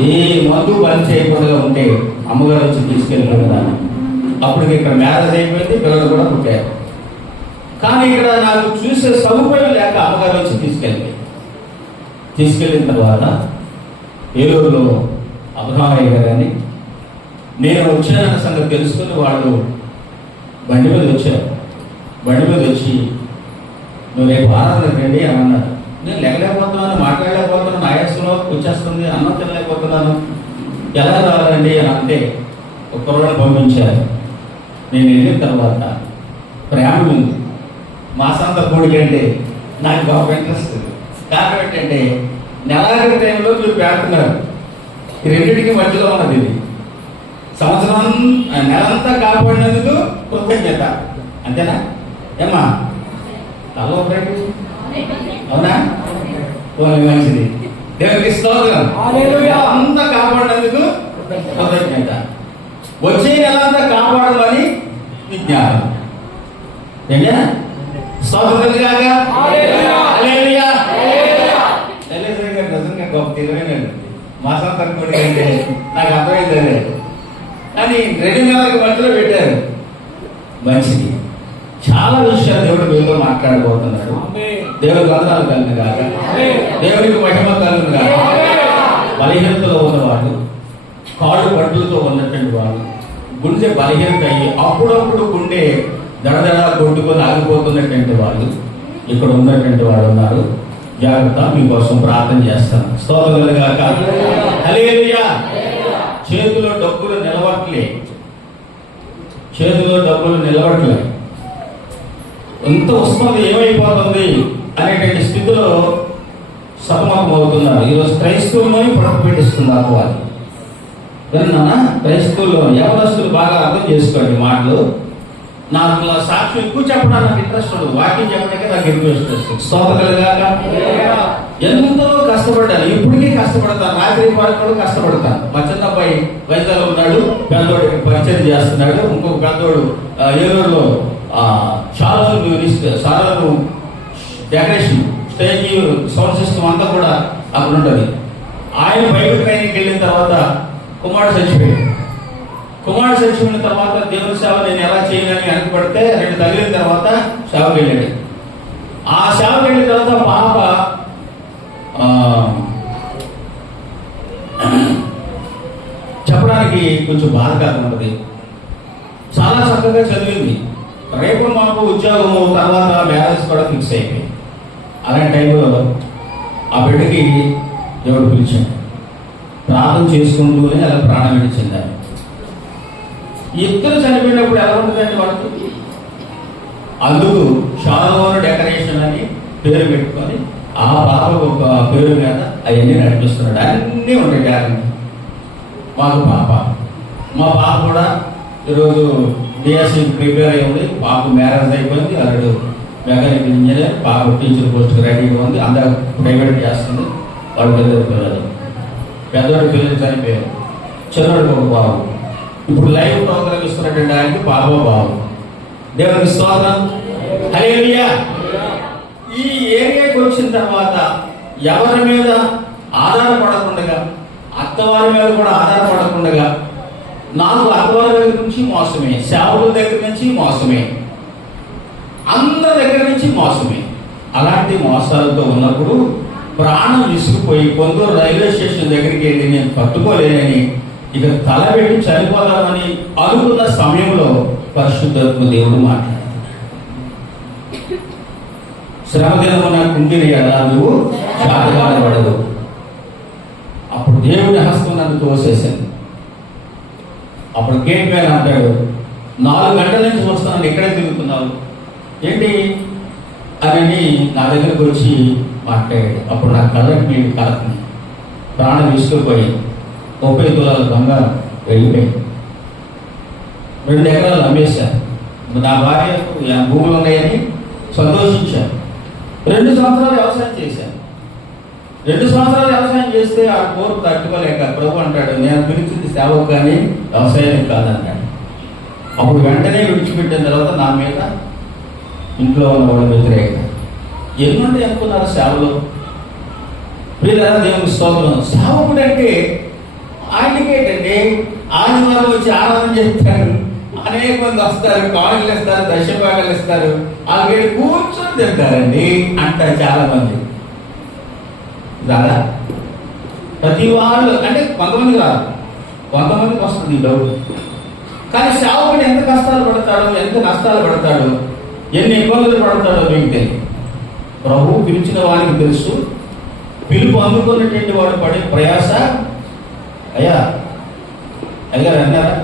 ఏ మందు పని చేయకుండా ఉంటే అమ్మగారు వచ్చి తీసుకెళ్ళారు కదా. అప్పుడు ఇక్కడ మ్యారేజ్ అయిపోయింది, పిల్లలు కూడా పుట్టారు. కానీ ఇక్కడ నాకు చూసే సదుపాయం లేక అమ్మగారు వచ్చి తీసుకెళ్ళిన తర్వాత ఏలూరులో అబ్రహామయ్య గారని నేను వచ్చానన్న సంగతి తెలుసుకుని వాళ్ళు బండి మీద వచ్చారు. బండి మీద వచ్చి నువ్వు రేపు ఆరాధనకు రండి అని అన్నారు. నేను లేకపోతున్నాను, మాట్లాడలేకపోతున్నాను, ఆయాసంలో వచ్చేస్తుంది, అన్నం తినలేకపోతున్నాను, ఎలా రావాలండి అని అంటే ఒక్కరోజు పంపించారు. నేను వెళ్ళిన తర్వాత ప్రేమ ఉంది, మాసాంత కూడికంటే నాకు బాగా ఇంట్రెస్ట్. కారణం ఏంటంటే నెలాఖరి టైంలో మీరు పెడుతున్నారు, ఈ రెండింటికి మధ్యలో ఉన్నది ఇది. సంవత్సరం నెలంతా కాపాడినందుకు కృతజ్ఞత, అంతేనా ఏమ్మా? తల అవునా? మంచిది, దేవునికి స్తోత్రం. అంతా కాపాడినందుకు కృతజ్ఞత. వచ్చే నెలంతా కాపాడమని విజ్ఞానం. ఏంటా స్తోత్రం కాగా నిజంగా గొప్ప తెలివైన మాసాంతరం కూడా అంటే నాకు అర్థమైంది. కానీ 2 నెలలకు మధ్యలో పెట్టారు. మంచిది. చాలా విషయాలు దేవుడు మీతో మాట్లాడబోతున్నాడు. దేవుడికి వందనాలు కలిగిన కాక, దేవుడికి మహిమ కలిగిన కాక. బలహీనతలో ఉన్నవాళ్ళు, కాళ్ళు పట్టులతో ఉన్నటువంటి వాళ్ళు, గుండె బలహీనత అయ్యి అప్పుడప్పుడు గుండె దడదడ కొట్టుకొని ఆగిపోతున్నటువంటి వాళ్ళు ఇక్కడ ఉన్నటువంటి వాళ్ళు ఉన్నారు. జాగ్రత్త, మీకోసం ప్రార్థన చేస్తాను. స్తోత్రం గాక. హల్లెలూయా. చేతిలో డబ్బులు నిలవట్లే, ఎంత వస్తుంది, ఏమైపోతుంది అనేటువంటి స్థితిలో సతమతం అవుతున్నారు. ఈరోజు క్రైస్తవుల్లోని పొడపు పెట్టిస్తున్నారు వాళ్ళు. విన్నానా? క్రైస్తవుల్లో యవనస్తులు బాగా అర్థం చేసుకోండి మాటలు. నాకు సాక్షి ఎక్కువ చెప్పడానికి నాకు ఇంట్రెస్ట్ ఉండదు, వాక్యం చెప్పడానికి నాకు ఎక్కువ ఇంట్రెస్ట్. స్తోత్రగాక. ఎంతో కష్టపడ్డాను, ఇప్పటికీ కష్టపడతాను, రాత్రి పాటలు కష్టపడతాను. మా చిన్న అబ్బాయి వైజాగ్లో ఉన్నాడు, పెద్దోడు పరిచయం చేస్తున్నాడు. ఇంకొక పెద్దోడు ఏలూరులో సారాలు డెకరేషన్, స్టేజ్, సౌండ్ సిస్టమ్ అంతా కూడా అక్కడ ఉంటుంది. ఆయన బయట ట్రైనింగ్కి వెళ్ళిన తర్వాత కుమారుడు చచ్చిపోయాడు. కుమారుడు చచ్చిపోయిన తర్వాత దేవుని సేవ నేను ఎలా చేయనని వెనకబడితే 2 తగిలిన తర్వాత సేవకు వెళ్ళాడు. ఆ సేవకు వెళ్ళిన తర్వాత పాప చెప్పడానికి కొంచెం బాధగా ఉన్నది. చాలా చక్కగా చదివింది. రేపు మాకు ఉద్యోగము తర్వాత మ్యారేజ్ కూడా ఫిక్స్ అయిపోయింది. అలాంటి టైంలో ఆ బిడ్డకి దేవుడు పిలిచాడు. ప్రార్థన చేసుకుంటూనే అలా ప్రాణం విడిచింది. ఇద్దరు చనిపోయినప్పుడు ఎలా ఉంటుందండి వాళ్ళకి? అందుకు షారోన్ డెకరేషన్ అని పేరు పెట్టుకొని ఆ పాప ఒక పేరు మీద అవన్నీ నడిపిస్తున్నాడు. అన్నీ ఉంటాయి గ్యారెంటీ. మాకు పాప, మా పాప కూడా ఈరోజు డిఎస్సి ప్రిపేర్ అయి ఉంది. పాప మ్యారేజ్ అయిపోయింది. అల్లుడు మెకానికల్ ఇంజనీర్, పాప టీచర్ పోస్ట్కి రెడీగా ఉంది. అందరూ ప్రైవేట్ చేస్తుంది. వాడు పిల్లలు పెద్దవాడి పిల్లలు చనిపోయారు. చిన్నవాడికి ఒక బాబు. ఇప్పుడు లైవ్ ప్రోగ్రామ్ ఇస్తున్నటువంటి ఆయనకి పాప బాబు. దేవునికి స్తోత్రం. హల్లెలూయా. ఈ ఏరియాకి వచ్చిన తర్వాత ఎవరి మీద ఆధారపడకుండా, అత్తవారి మీద కూడా ఆధారపడకుండా, నాకు అత్తవారి దగ్గర నుంచి మోసమే, సేవకుల దగ్గర నుంచి మోసమే, అందరి దగ్గర నుంచి మోసమే. అలాంటి మోసాలతో ఉన్నప్పుడు ప్రాణం విసిగిపోయి కొందరు రైల్వే స్టేషన్ దగ్గరికి వెళ్ళి నేను పట్టుకోలేనని ఇక తలబెట్టి చనిపోదామని అనుకున్న సమయంలో పరిశుద్ధాత్మ దేవుడు మాట్లాడాడు. శ్రమదినమున కుంగిలి ఎలా నువ్వు శాతగానపడదు. అప్పుడు దేవుడి హస్తం నన్ను తోసేశాను. అప్పుడు గేట్ మ్యాన్ అంటాడు, 4 గంటల నుంచి వస్తున్నాను, ఎక్కడే తిరుగుతున్నావు ఏంటి అని నా దగ్గరకు వచ్చి మాట్లాడాడు. అప్పుడు నా కళ్ళకి నీళ్ళు కాలుతుంది. ప్రాణం తీసుకుపోయి 30 తులాల బంగారం వెళ్ళిపోయింది. 2 ఎకరాలు అమ్మేశాను. నా భార్యకు భూములు ఉన్నాయని సంతోషించాను. 2 సంవత్సరాలు వ్యవసాయం చేశాను. 2 సంవత్సరాలు వ్యవసాయం చేస్తే ఆ కోరు తట్టుకోలేక ప్రభు అంటాడు, నేను పిలిచింది సేవకు కానీ వ్యవసాయం కాదన్నాడు. అప్పుడు వెంటనే విడిచిపెట్టిన తర్వాత నా మీద ఇంట్లో ఉన్న వాళ్ళు వ్యతిరేక ఎన్నుండి అనుకున్నారు సేవలో. ప్రియులారా, దేవుని స్తోత్రం. సేవకుడు అంటే ఆయనకేంటంటే ఆదివారం వచ్చి ఆరాధన చేస్తారు, అనేక మంది వస్తారు, కానుకలు ఇస్తారు, దశభాగాలు ఇస్తారు, అలాగే కూర్చొని తింటారండి అంటారు చాలా మంది. రాదా? ప్రతి వాళ్ళు అంటే కొంతమంది రాదు, కొంతమందికి వస్తుంది ఈ డౌట్. కానీ సేవకుడు ఎంత కష్టాలు పడతాడు, ఎంత నష్టాలు పడతాడు, ఎన్ని ఇబ్బందులు పడతాడో మీకు తెలియదు. ప్రభు పిలిచిన వారికి తెలుసు. పిలుపు అందుకున్నటువంటి వాడు పడే ప్రయాస అయ్యారు అన్నారా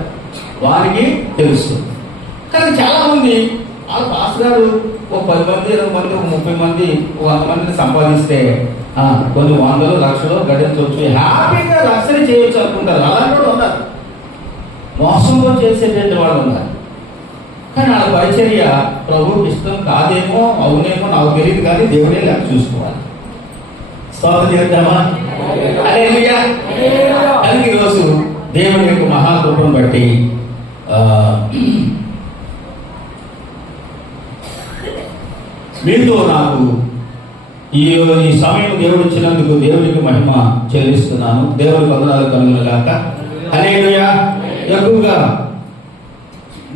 వారికి తెలుసు. కానీ చాలా మంది ఆ పాస్ గారు ఒక 10 మంది, 20 మంది, ఒక 30 మంది, 100 మందిని సంపాదిస్తే కొన్ని 100 లక్షలు గడించవచ్చు, హ్యాపీగా రక్షణ చేయొచ్చు అనుకుంటారు. అలాంటి కూడా ఉన్నారు, మోసంలో చేసేటువంటి వాళ్ళు ఉన్నారు. కానీ ఆ పరిచర్య ప్రభువుకి ఇష్టం కాదేమో, అవునేమో నాకు తెలియదు, కానీ దేవుడే నాకు చూసుకోవాలి. స్తోత్రం చేద్దామా? హల్లెలూయా. అందుకే ఈరోజు దేవుని యొక్క మహాకృపను బట్టి మీతో నాకు ఈ సమయం దేవుడు ఇచ్చినందుకు దేవునికి మహిమ చెల్లిస్తున్నాను. దేవుని వందనాలు కలుగునుగాక. హల్లెలూయా. ఎక్కువగా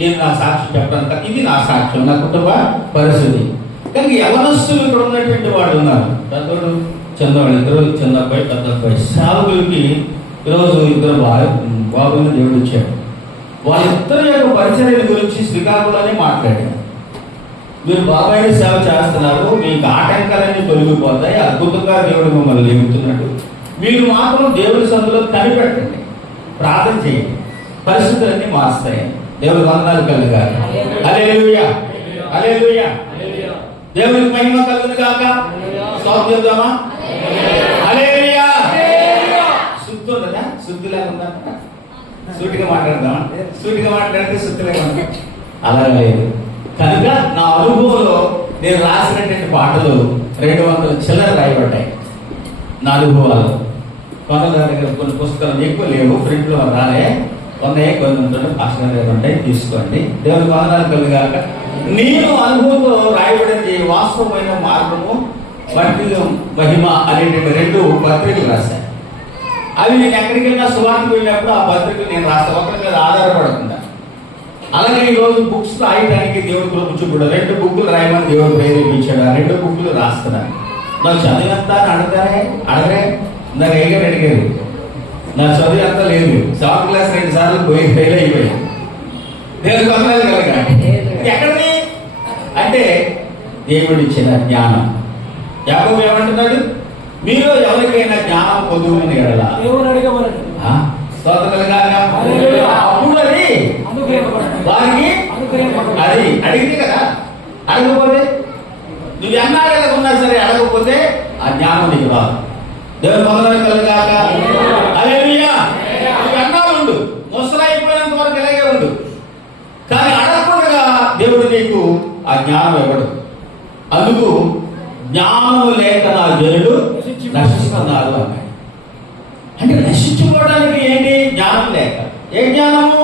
నేను నా సాక్ష్యం చెప్పడానికి, ఇది నా సాక్ష్యం, నా కుటుంబ పరిస్థితి. కానీ యవనస్తులు ఇక్కడ ఉన్నటువంటి వాళ్ళు ఉన్నారు, పెద్దోడు చిన్నవాళ్ళు, 2 చిన్న అబ్బాయి, పెద్ద అబ్బాయి. సేవకులకి ఈరోజు 2 బాబులను దేవుడు ఇచ్చాడు. వాళ్ళిద్దరి యొక్క పరిచర్య గురించి శ్రీకాకుళంలోనే మాట్లాడారు. మీరు బాబాయి సేవ చేస్తున్నారు, మీకు ఆటంకాలన్నీ తొలగిపోతాయి, అద్భుతంగా దేవుడు మిమ్మల్ని లేపుతున్నట్టు. మీరు మాత్రం దేవుని సందులో కనిపెట్టండి, ప్రార్థన చేయండి, పరిస్థితులన్నీ మారుస్తాయి. దేవుని వందనాలు కలుగుగాక. హల్లెలూయా. హల్లెలూయా. దేవునికి మహిమ కలుగునుగాక. స్తోత్రం చేద్దామా? హల్లెలూయా. శుద్ధి ఉన్నదా? శుద్ధి లేకుండా సూటిగా మాట్లాడదామా? సూటిగా మాట్లాడితే శుద్ధి లేకుండా అలా లేదు. కనుక నా అనుభవంలో నేను రాసినటువంటి పాటలు 200 చిల్లర రాయబడ్డాయి నా అనుభవాలు. కొందరి దగ్గర కొన్ని పుస్తకాలు ఎక్కువ లేవు, ప్రింట్లో రాలే, ఉన్నాయి, కొన్ని ఉంటాయి, పాస్టర్ ఉంటాయి, తీసుకోండి. దేవుని వందనాలు కలుగుగాక. నేను అనుభవంతో రాయబడింది వాస్తవమైన మార్గము, మహిమ అనేటువంటి 2 పత్రికలు రాశాను. అవి నేను ఎక్కడికి వెళ్ళినా సువార్తకు వెళ్ళినప్పుడు ఆ పత్రికలు నేను రాస్తాను, ఒకరి మీద ఆధారపడకుండా. అలాగే ఈ రోజు బుక్స్ రాయడానికి దేవుడు కృప చూపుడు. 2 బుక్లు రాయమని దేవుడు ప్రేరేపించాడు. ఆ 2 బుక్లు రాస్తున్నాను. నాకు చదువు ఎంత అని అడగరే నాకు అయ్యాడు అడిగారు. నా చదువు ఎంత లేదు, 7th క్లాస్ 2 సార్లు పోయి ఫెయిల్ అయిపోయాయి. దేవుడికి వందనాలు కలగా. ఎక్కడిది అంటే దేవుడిచ్చిన జ్ఞానం. యాకోబు ఏమంటున్నాడు? మీరు ఎవరికైనా జ్ఞానం పొందుకుని ఎడల స్తోత్రం కలగాలి. అప్పుడు అది వారికి అది అడిగింది కదా. అడగకపోతే నువ్వు ఎన్నాళ్ళగా ఉన్నా సరే అడగకపోతే ఆ జ్ఞానం నీకు రాదు. దేవుని వందనాలు కలగాక. హల్లెలూయా. నువ్వు ఎన్నాళ్ళు ఉండు, ముసలైపోయినంత వరకు ఇలాగే ఉండు, కానీ అడగకుండా దేవుడు నీకు ఆ జ్ఞానం ఇవ్వడు. అందుకు జ్ఞానము లేక నా జనులు నశిస్తున్నారు అన్నాడు. అంటే నశించుకోవడానికి ఏంటి? జ్ఞానం లేక. ఏ జ్ఞానము?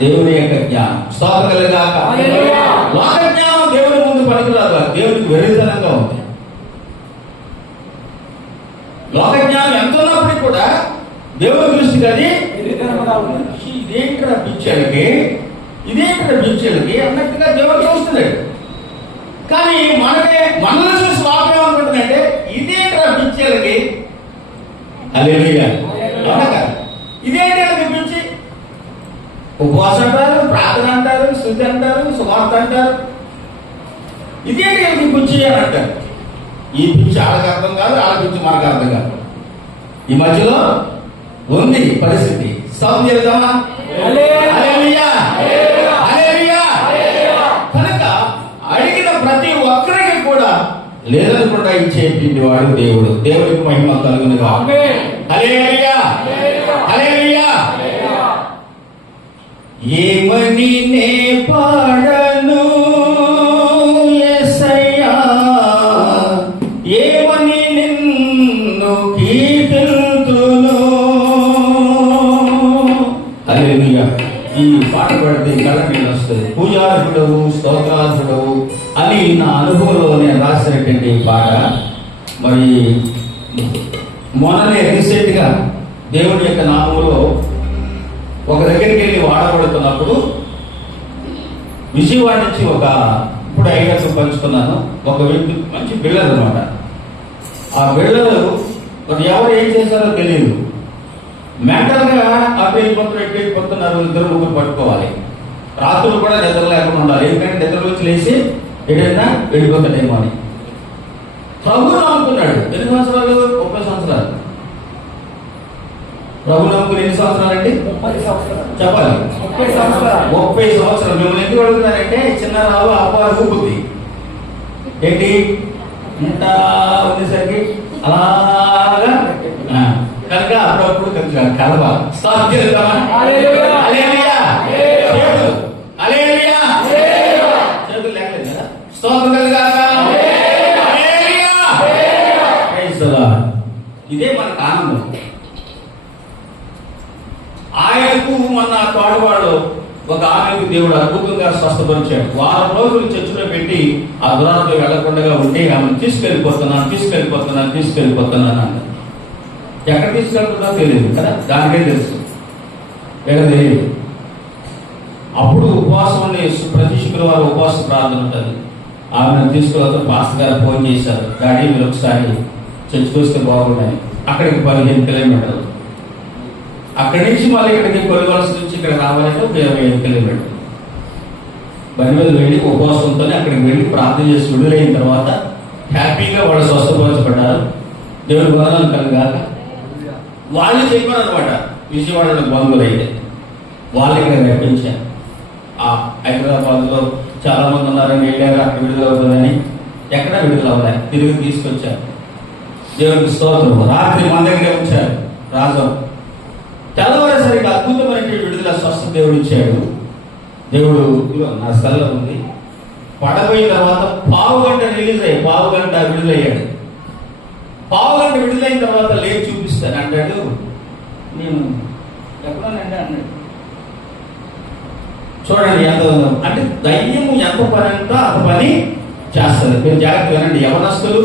దేవుని యొక్క జ్ఞానం. స్తోత్రం కలుగాక. లోక జ్ఞానం దేవుని ముందు పనికిరాదు, దేవునికి విరుద్ధంగా ఉంది. లోక జ్ఞానం ఎంత ఉన్నప్పటికీ కూడా దేవుని దృష్టికి అది ఇదేంటి పిచ్చలకి అన్నట్టుగా దేవుడు చూస్తున్నాడు. కానీ మనల్ని చూసి లోకం ఏమనుకుంటుందంటే ఇదేంటి పిచ్చలకి. హల్లెలూయా. ఇదేంటి పిచ్చి? ఉపవాసం అంటారు, ప్రార్థన అంటారు, స్తుతి అంటారు, సువార్త అంటారు. ఇదేంటి పిచ్చి అని అంటారు. ఈ పిచ్చి వాళ్ళకి అర్థం కాదు, వాళ్ళ పిచ్చి మనకు అర్థం కాదు. ఈ మధ్యలో ఉంది పరిస్థితి. స్తోత్రం చేద్దామా? హల్లెలూయా. హల్లెలూయా. కనుక అడిగిన ప్రతి ఒక్కరికి కూడా లేదనకుండా ఇచ్చేటువంటి వాడు దేవుడు. దేవుడికి మహిమ కలుగును గాక. హల్లెలూయా. హల్లెలూయా. ఏమని నే పాడను యేసయ్యా, ఏమని నిన్ను కీర్తింతును. హల్లెలూయా. ఈ పాట పడితే కళ్ళకి వస్తుంది. పూజార్హుడవు, స్తోత్రార్హుడవు అని నా అనుభవంలో నేను రాసినటువంటి పాట. మరి మొన్ననే రీసెంట్గా దేవుడి యొక్క నామంలో ఒక దగ్గరికి వెళ్ళి వాడబడుతున్నప్పుడు విజయవాడ నుంచి ఇప్పుడు ఐడియాస్ పంచుకున్నాను. ఒక వ్యక్తి మంచి బిల్డర్ అనమాట. ఆ బిల్డర్ ఎవరు ఏం చేశారో తెలియదు. మెంటల్గా అటు వెళ్ళిపోతున్నారు. 2-3 పట్టుకోవాలి. రాత్రులు కూడా నిద్ర లేకుండా ఉండాలి. ఎందుకంటే నిద్రలోంచి లేచి ఏదైనా వెళ్ళిపోతాడేమో అని. ప్రభువు నమ్ముకున్నాడు. ఎన్ని సంవత్సరాలు? 30 సంవత్సరాలు. ప్రభు నమ్ముకుని ఎన్ని సంవత్సరాలండి? 30 సంవత్సరాలు. చెప్పాలి. 30 సంవత్సరాలు. 30 సంవత్సరాలు. మిమ్మల్ని ఎందుకు అడుగుతున్నారంటే చిన్న రావు అపారు బుద్ధి ఏంటి ఉంటా ఉండేసరికి అలాగా కనుక అప్పుడప్పుడు కొంచెం కలవాలి. స్టార్ట్ చేద్దామా? చేతులు లేకలేదు కదా. స్తోత్రం కలుగాక. ఇదే మనకు ఆనందం. ఆయనకు మన తోటవాడు ఒక ఆమెకు దేవుడు అద్భుతంగా స్వస్థపరిచాడు. 1 వారం రోజులు చర్చిలో పెట్టి ఆ దురాత్మ వెళ్లకుండా ఉంటే ఆమెను తీసుకెళ్ళిపోతున్నాను అన్న. ఎక్కడ తీసుకెళ్తుందో తెలియదు కదా, దానికే తెలుసు. ఎక్కడ తెలియదు. అప్పుడు ఉపవాసం ప్రతి శుక్రవారం ఉపవాస ప్రార్థన ఉంటుంది. ఆమెను తీసుకెళ్తే పాస్టర్ గారు ఫోన్ చేశారు, డాడీ మీరు ఒకసారి చర్చికి వస్తే బాగున్నాయి. అక్కడికి 15 కిలోమీటర్లు. అక్కడి నుంచి మళ్ళీ ఇక్కడికి కొలివలస నుంచి ఇక్కడ రావాలంటే 25 కిలోమీటర్లు. బండి మీద వెళ్ళి ఉపవాసంతో అక్కడికి వెళ్ళి ప్రార్థన చేసి విడుదలైన తర్వాత హ్యాపీగా వాళ్ళు స్వస్థపరచబడ్డారు. దేవుని వందనాలు కలుగాక. వాళ్ళు చెప్పారు అనమాట, విజయవాడలో బంధువులు అయితే వాళ్ళు ఇక్కడ నడిపించారు. హైదరాబాద్లో చాలా మంది ఉన్నారని వెళ్ళారు, అక్కడ విడుదల అవుతుందని. ఎక్కడ విడుదల అవ్వలే, తిరిగి తీసుకొచ్చారు. దేవునికి స్తోత్రం. రాత్రి మన దగ్గరే ఉంచారు రాజు. తెల్లవారేసరికి అద్భుతమైన విడుదల స్వస్థ దేవుడు ఇచ్చాడు. దేవుడు నా స్థలంలో ఉంది. పడపోయిన తర్వాత 1/2 గంట రిలీజ్ అయ్యి 1/2 గంట విడుదలయ్యాడు. 1/2 గంట విడుదలైన తర్వాత లేచి చూపిస్తాను అంటాడు. నేను ఎక్కడోనండి అన్నాడు. చూడండి ఎంత అంటే దయ్యము ఎంత పని అంతా అంత పని చేస్తుంది. మీరు జాగ్రత్త వినండి. యవనస్తులు,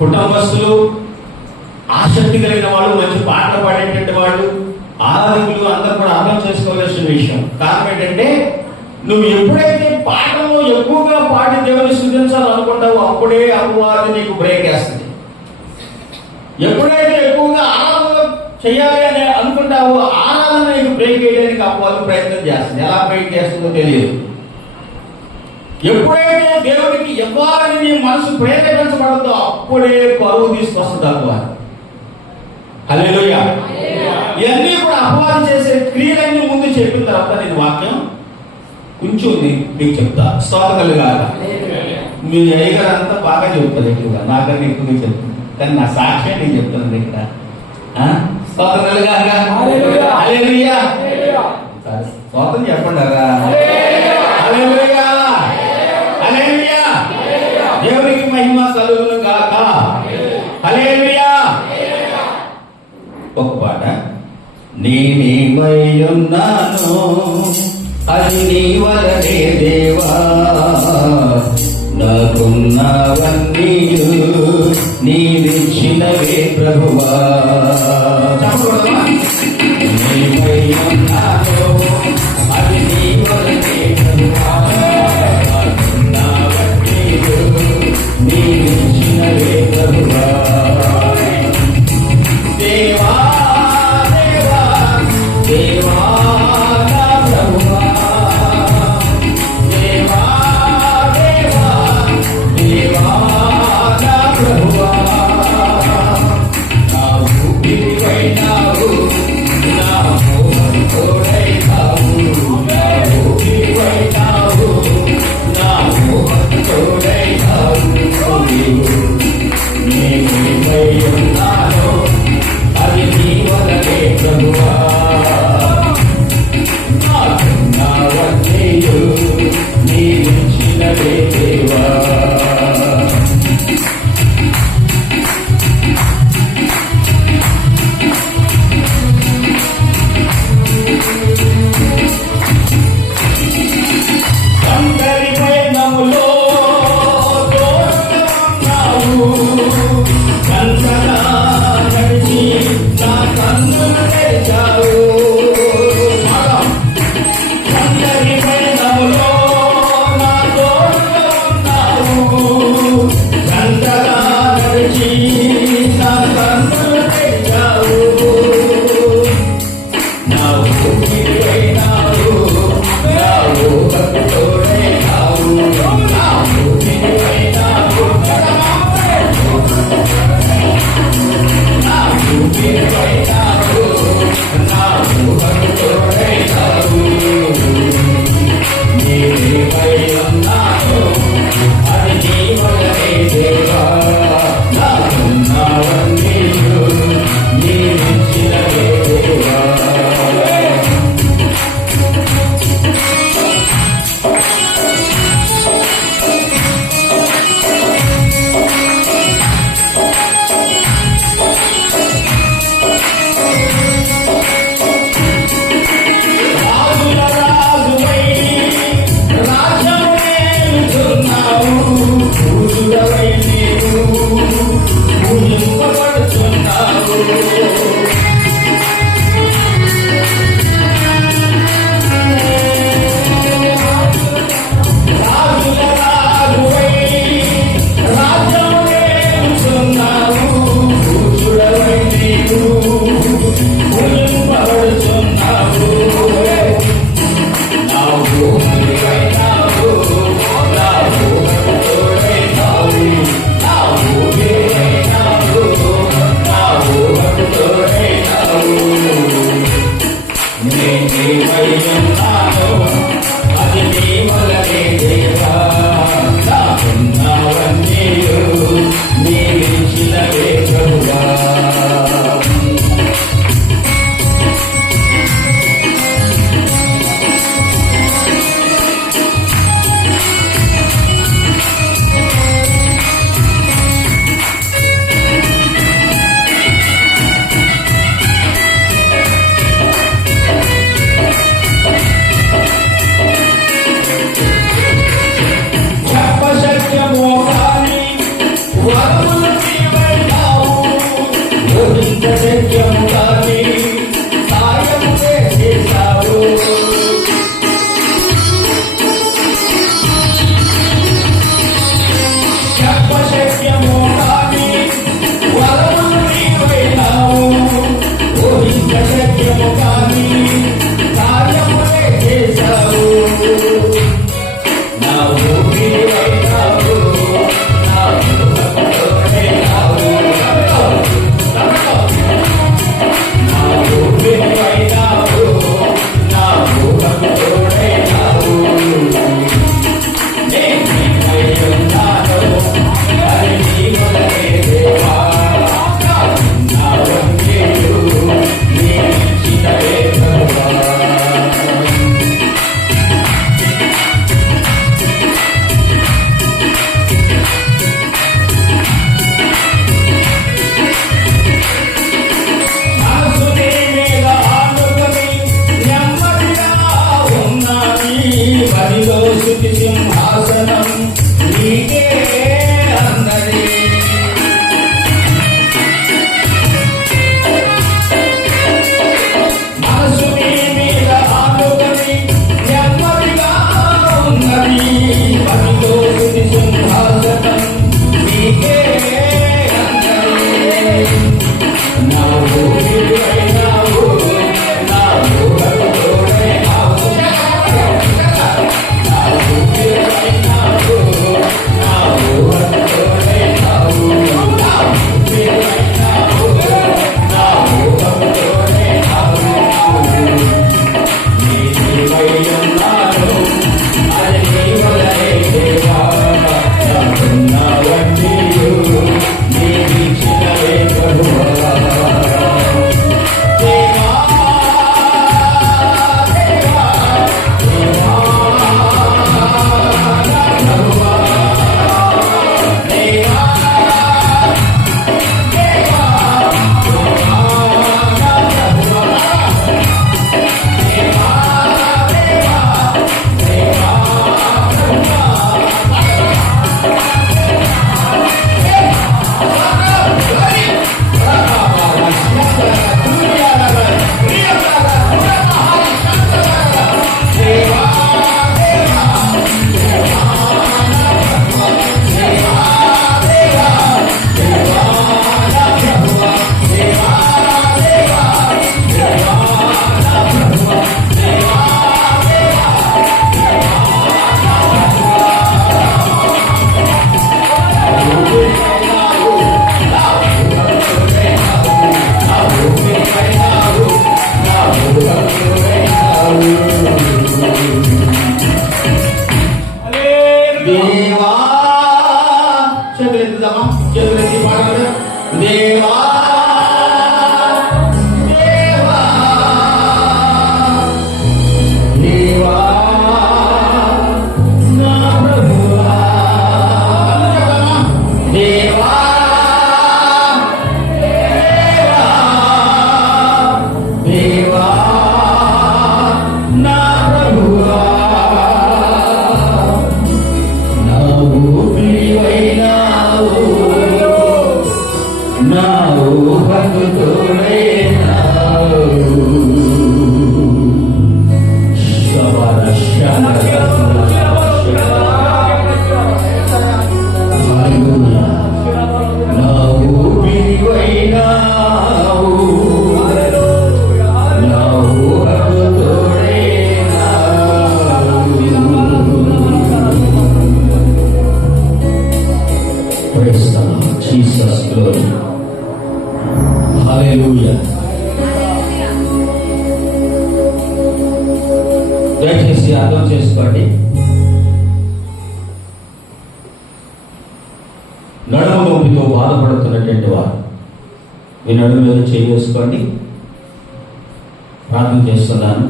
కుటుంబస్తులు, ఆసక్తి కలిగిన వాళ్ళు, మంచి పాటలు పాడేటువంటి వాళ్ళు, ఆరాధకులు అందరూ కూడా అర్థం చేసుకోవాల్సిన విషయం. కారణం ఏంటంటే నువ్వు ఎప్పుడైతే పాటల్లో ఎక్కువగా పాడి దేవుని స్తుతించాలనుకుంటావో అప్పుడే అపవాది నీకు బ్రేక్ వేస్తుంది. ఎప్పుడైతే ఎక్కువగా ఆరాధన చేయాలి అని అనుకుంటావో ఆరాధన నీకు బ్రేక్ వేయడానికి అపవాది ప్రయత్నం చేస్తుంది. ఎలా బ్రేక్ చేస్తుందో తెలియదు. ఎప్పుడైతే దేవుడికి ఇవ్వాలని నీ మనసు ప్రేరేపించబడదో అప్పుడే పరువు తీసుకొస్తుంది అపవాది. హల్లెలూయా. ఇవన్నీ కూడా అపవాది చేసే క్రియలన్నీ ముందు చెప్పిన తర్వాత నేను వాక్యం కొంచెం మీకు చెప్తా. స్తోత్రాలు కాదు, మీ అయ్యగారు అంతా బాగా చెప్తారు, ఎక్కువగా నాకన్నా ఎక్కువగా చెప్తాను, కానీ నా సాక్ష్యం నేను చెప్తాను ఇక్కడ. స్తోత్రాలు కాదు, హల్లెలూయా. స్తోత్రం చెప్పండి రా. హల్లెలూయా, హల్లెలూయా. దేవునికి మహిమ కలుగును గాక. హల్లెలూయా. ఒక పాట. నేనేమై ఉన్నాను అది నీ వలనే దేవా, నాకున్నవన్నీ నీవిచ్చినవే ప్రభువా. నేనేమై ఉన్నాను అది నీ వలనే ప్రభువా, నాకున్నవన్నీ నీవిచ్చినవే ప్రభువా. దేవా దేవా దేవా నా ప్రభువా, దేవా దేవా దేవా నా ప్రభువా. నా ఊపిరివైనావు, నా మోహం తోడైనావు, నా ఊపిరివైనావు, నా మోహం తోడైనావు. నేనేమై ఉన్నాను అది నీ వలనే ప్రభువా, నాకున్నవన్నీ నీవిచ్చినవే దేవా. అందరి పయనములో తోడున్నావు, కంచగా నడిచి నా కన్నులు తెరిచావు. అందరి పయనములో నా తోడున్నావు, కంచగా నడిచి నా కన్నులు తెరిచావు. నా ఊపిరివైనావు, నా ఊహకు తోడైనావు, నా ఊపిరివైనావు, నా ఊపిరివైనావు, నా ఊహకు తోడైనావు. నేనేమై ఉన్నాను అది నీ వలనే దేవా, నాకున్నవన్నీ నీవిచ్చినవే దేవా. రాజుల రాజువై రాజ్యమునే దేవా చేతులెత్తుదామా, చేతులెత్తి పాడాలి. దేవా దేవా దేవా నా ప్రభువా, దేవా దేవా నా ప్రభువా, నా ఊపిరివైనావు, నా ఊహకు తోడైనావు. శబర శబర హల్లెలూయా. నా ఊపిరివైనావు, నా ఊహకు తోడైనావు. Praise the Lord. Jesus, glory. Hallelujah. దయచేసి అర్థం చేసుకోండి. నడుము నొప్పితో బాధపడుతున్నటువంటి వారు మీ నడుము మీద చేయి వేసుకోండి. ప్రార్థన చేస్తున్నాను.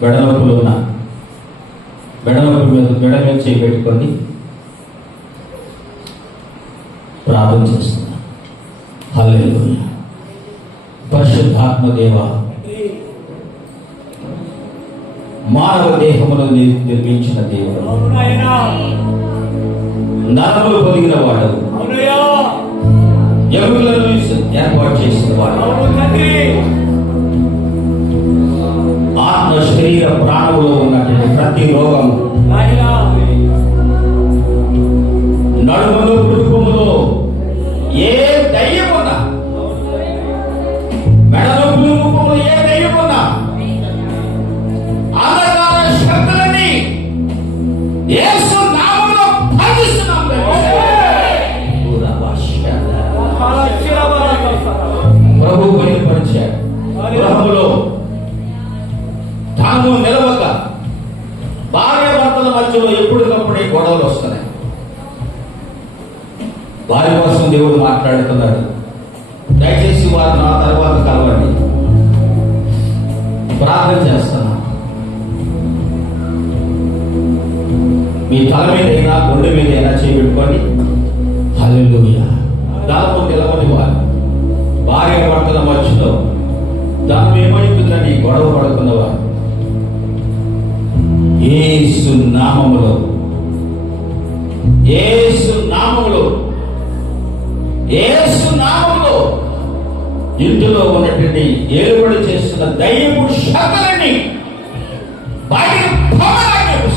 బెడనొప్పులు ఉన్న బెడనొప్పి మీద బెడ మీద చేయి పెట్టుకోండి. ప్రార్థన చేస్తున్నాను. హల్లెలూయా. పరిశుద్ధాత్మ దేవా, మానవ దేహమును నిర్మించిన దేవుడు, నరములు పొదిగిన వాడు, ఎముకలను ఏర్పాటు చేసిన వాడు, ఆత్మ శరీర ప్రాణములో ఉన్నటువంటి ప్రతి రోగం, నడుములో కుటుంబములో ఏ దయ్యం ఉన్నా, మెడనొప్పుల రూపంలో ఏ దయ్యం ఉన్నా, అంధకార శక్తులని యేసు నామములో బంధిస్తున్నాం. ప్రభు బయలుపరిచాడు. గృహములో తాను నిలవక భార్య భర్తల మధ్యలో ఎప్పటికప్పుడే గొడవలు వస్తున్నాయి. వారి కోసం దేవుడు మాట్లాడుతున్నాడు. దయచేసి వారు నా తర్వాత కలవండి. ప్రార్థన చేస్తున్నా. మీ తల మీదైనా గుండె మీదైనా చేపెట్టుకోండి. హల్లెలూయా. దాదాపు నిలబడి వారు భార్య భర్తల మధ్యలో దాని ఏమైతుందని గొడవ పడుతున్నవారు యేసు నామములో, యేసు నామములో, యేసు నామములో ఇంటిలో ఉన్నటువంటి ఏలుబడి చేస్తున్న దయ్యపు శక్తులని బయటికి పంపడానికి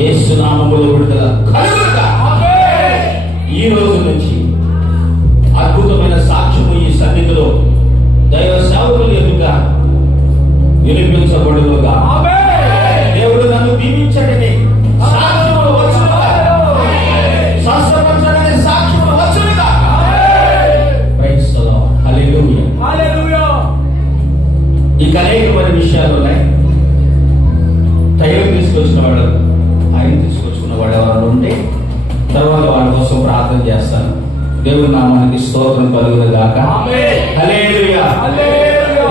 యేసు నామములో విడుదల కలుగుగా. ఈ రోజు నుంచి అద్భుతమైన సాక్ష్యము ఈ సన్నిధిలో దైవ సేవకులు ఎదుట వినిపించబడుగా. దేవుడు నన్ను దీవించడని సాక్ష్యములు వచ్చునుగా, స్వస్థపరచడని సాక్ష్యములు వచ్చునుగా. Praise the Lord. హల్లెలూయా. ఇక అనేకమైన విషయాలు ఉన్నాయి. తైలం తీసుకొచ్చిన వాడు, ఆయన తీసుకొచ్చుకున్న వాడు ఎవరైనా ఉంటే తర్వాత వాళ్ళ కోసం ప్రార్థన చేస్తాను. దేవుని నామానికి స్తోత్రం కలుగునుగాక. హల్లెలూయా.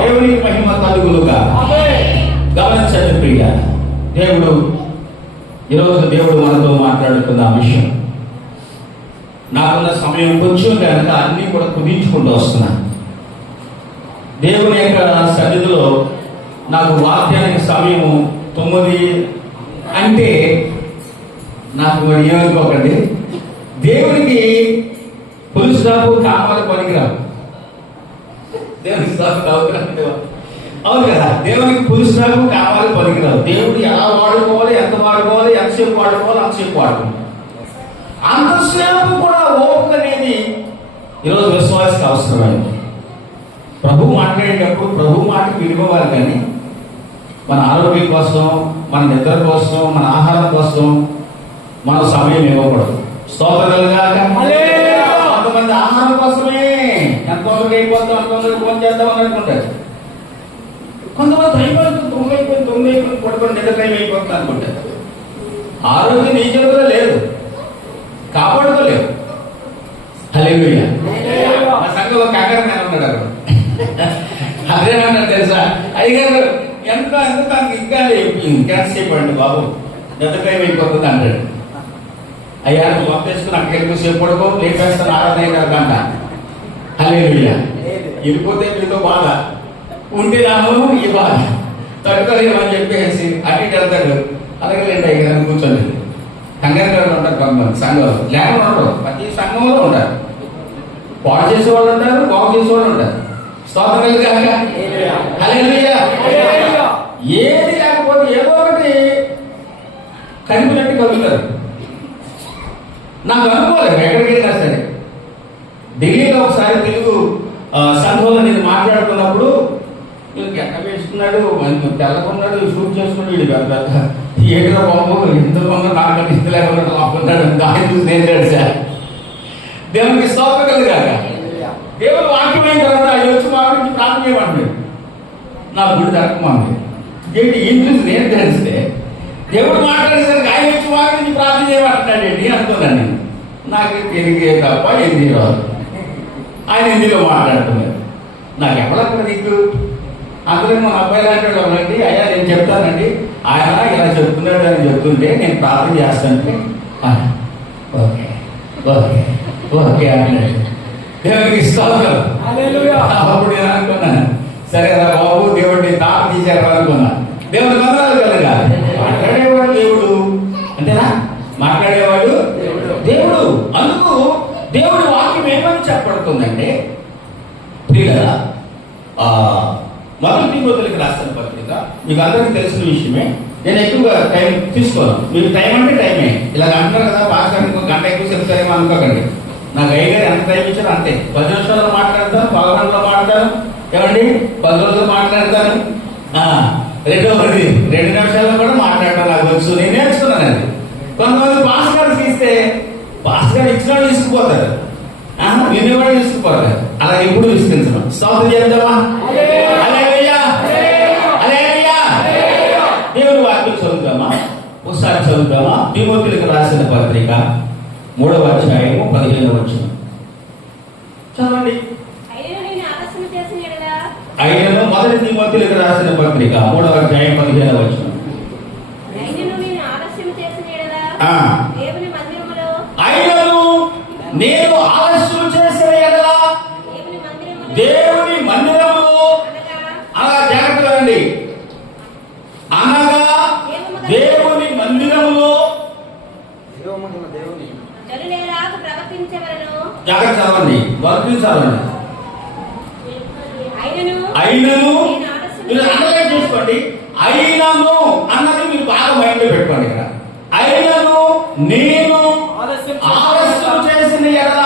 దేవునికి మహిమ కలుగునుగాక. గమనించండి ప్రియ, ఈరోజు దేవుడు మనతో మాట్లాడుతున్న విషయం, నాకున్న సమయం కొంచెం కనుక అన్ని కూడా కుదించుకుంటూ వస్తున్నాను. దేవుని యొక్క సన్నిధిలో నాకు వాక్యానికి సమయము 9 అంటే నాకు మరి ఏమనుకోకండి, దేవునికి పులుసు రాపు కామాలు పనికిరావు. దేవునికి అవును కదా, దేవునికి పులుసు రాపు కామాలు పనికిరావు. దేవుడు ఎలా వాడుకోవాలి, ఎంత వాడుకోవాలి, ఎంతసేపు వాడుకోవాలి, అంతసేపు వాడుకోవాలి. అంతసేపు కూడా ఓపిక అనేది ఈరోజు విశ్వాసకి అవసరమైంది. ప్రభు మాట్లాడేటప్పుడు ప్రభు మాటకు విలువవాలి, కానీ మన ఆరోగ్యం కోసం, మన నిద్ర కోసం, మన ఆహారం కోసం మన సమయం ఇవ్వకూడదు. స్తోత్రాలుగా. కొంతమంది ఆహారం కోసమే ఎంతమందికి అయిపోతాం, అంతమందికి ఫోన్ చేద్దామని అనుకుంటారు. కొంతమంది అయిపోతుంది 9 అయిపోయింది పడుకొని నిద్ర టైం అయిపోతుంది అనుకుంటారు. ఆరోగ్యం నీ చేతిలో లేదు, కాపాడుకోలేవు. హల్లెలూయా. మా సంఘంలో కంగారు నేను ఉన్నాడు అక్కడ. అదేమన్నా తెలుసా, అయ్యగారు ఎంత ఇంకాసేపు అండి బాబు, ఎంత టైం అయిపోతుంది అంటాడు. అయ్యా నువ్వు పంపేసుకుని అక్కడికి వెళ్ళి సేపు పడుకో, లేపేస్తాను ఆరాధన కంట. హల్లెలూయా. వెళ్ళిపోతే మీతో బాధ, ఉంటే నాను ఈ బాధ తట్టుకోలేమని చెప్పేసి అటు ఇటు వెళ్తాడు. అలాగే లేండి అయ్యారు కూర్చోండి. కంగారు ఉంటారు కొంతమంది సంఘంలో, లేకుండా ఉండరు. ప్రతి సంఘంలో ఉంటారు. పాడు చేసేవాళ్ళు ఉంటారు, బాగు చేసేవాళ్ళు ఉంటారు. స్తోత్రం కాక. హల్లెలూయా. ఏది లేకపోతే ఏదో ఒకటి కనిపినట్టు కలుగుతారు. నాకు అనుకోలేదు ఎక్కడికి వెళ్ళినా సరే. ఢిల్లీలో ఒకసారి తెలుగు సంఘంలో నేను మాట్లాడుతున్నప్పుడు ఎక్కడ వేసుకున్నాడు, తెల్లకున్నాడు, షూట్ చేసుకున్నాడు, వీడు పెద్ద ఏడులో బాబు ఎందుకు నాకు ఇష్ట లేకుండా లాక్కున్నాడు. దాన్ని చూసి నేర్చాడు సార్. దేవునికి స్తోత్రం కలుగాక. దేవుడు వాక్యం అయిన తర్వాత అది వచ్చి మా గురించి ప్రార్థన చేయమంటాడు. నా గుడి దక్కమంది ఏంటి ఏం చూసి నేను తెలిస్తే దేవుడు మాట్లాడేసరికి ఆయన వచ్చి మా గురించి ప్రార్థన చేయమంటున్నాడు ఏంటి అనుకున్నాను నేను. నాకు తెలుగే తప్ప హిందీ రాదు. ఆయన హిందీలో మాట్లాడుతున్నారు. నాకు ఎప్పుడక్కడ నీకు అందులో మన అబ్బాయి లాంటి వాళ్ళండి, అయ్యా నేను చెప్తానండి, ఆయన ఇలా చెప్తున్నాడు అని చెప్తుంటే నేను ప్రార్థన చేస్తానంటే ఓకే ఓకే ఓకే అన్నాడు. దేవుడికి స్తోత్రం. అప్పుడు నేను అనుకున్నాను, సరే రా బాబు దేవుడిని తాత తీశారు అనుకున్నా. దేవుడి వందనాలు కలగా. మాట్లాడేవాడు దేవుడు అంతేనా, మాట్లాడేవాడు దేవుడు. అందుకు దేవుడి వాక్యం ఏమని చెప్పబడుతుందంటే ప్రియులారా, మొదటి తిమోతికి రాసిన పత్రిక మీకు అందరికీ తెలిసిన విషయమే. నేను ఎక్కువగా టైం తీసుకోను. మీకు టైం అంటే టైమే. ఇలా అంటున్నారు కదా, పాస్టర్ ఇంకో గంట ఎక్కువ చెప్తారేమో అనుకోకండి. నాకు అయ్యగారు ఎంత టైం ఇచ్చారో అంతే. 10 నిమిషాల్లో మాట్లాడతాను, 11 గంటల్లో మాట్లాడతాను, ఏమండి 10 రోజుల్లో మాట్లాడతాను, 2 నిమిషాల్లో కూడా మాట్లాడటం నాకు తెలుసు. నేను నేర్చుకున్నాను అది. కొంతమంది పాస్ గారు తీస్తే పాస్ గారు ఇచ్చిన వాళ్ళు తీసుకుపోతారు, వినేవాళ్ళు తీసుకుపోతారు. అలా ఎప్పుడు విశ్వసించడం. స్తోత్రం చేద్దామా. దేవుని వాక్యం చదువుతామా, ఒకసారి చదువుతామా. తిమోతికి రాసిన పత్రిక 3వ అధ్యాయము 15వ వచనం చదవండి. అయినను మొదటి తిమోతికి రాసిన పత్రిక 3వ అధ్యాయం 15వ వచనం. అయినను నేను ఆలస్యం చేసిన ఎడల దేవుని మందిరములో, అలా జాగ్రత్తగా అండి, అనగా దేవుని మందిరములో జాగ్రత్త చదవండి, వర్తించాలండి. అయినను మీరు అండర్లైన్ చేసుకోండి. అయినను అన్నది మీరు బాగా మైండ్ లో పెట్టుకోండి. ఇక్కడ అయినను నేను ఆలస్యం చేసిన ఎడల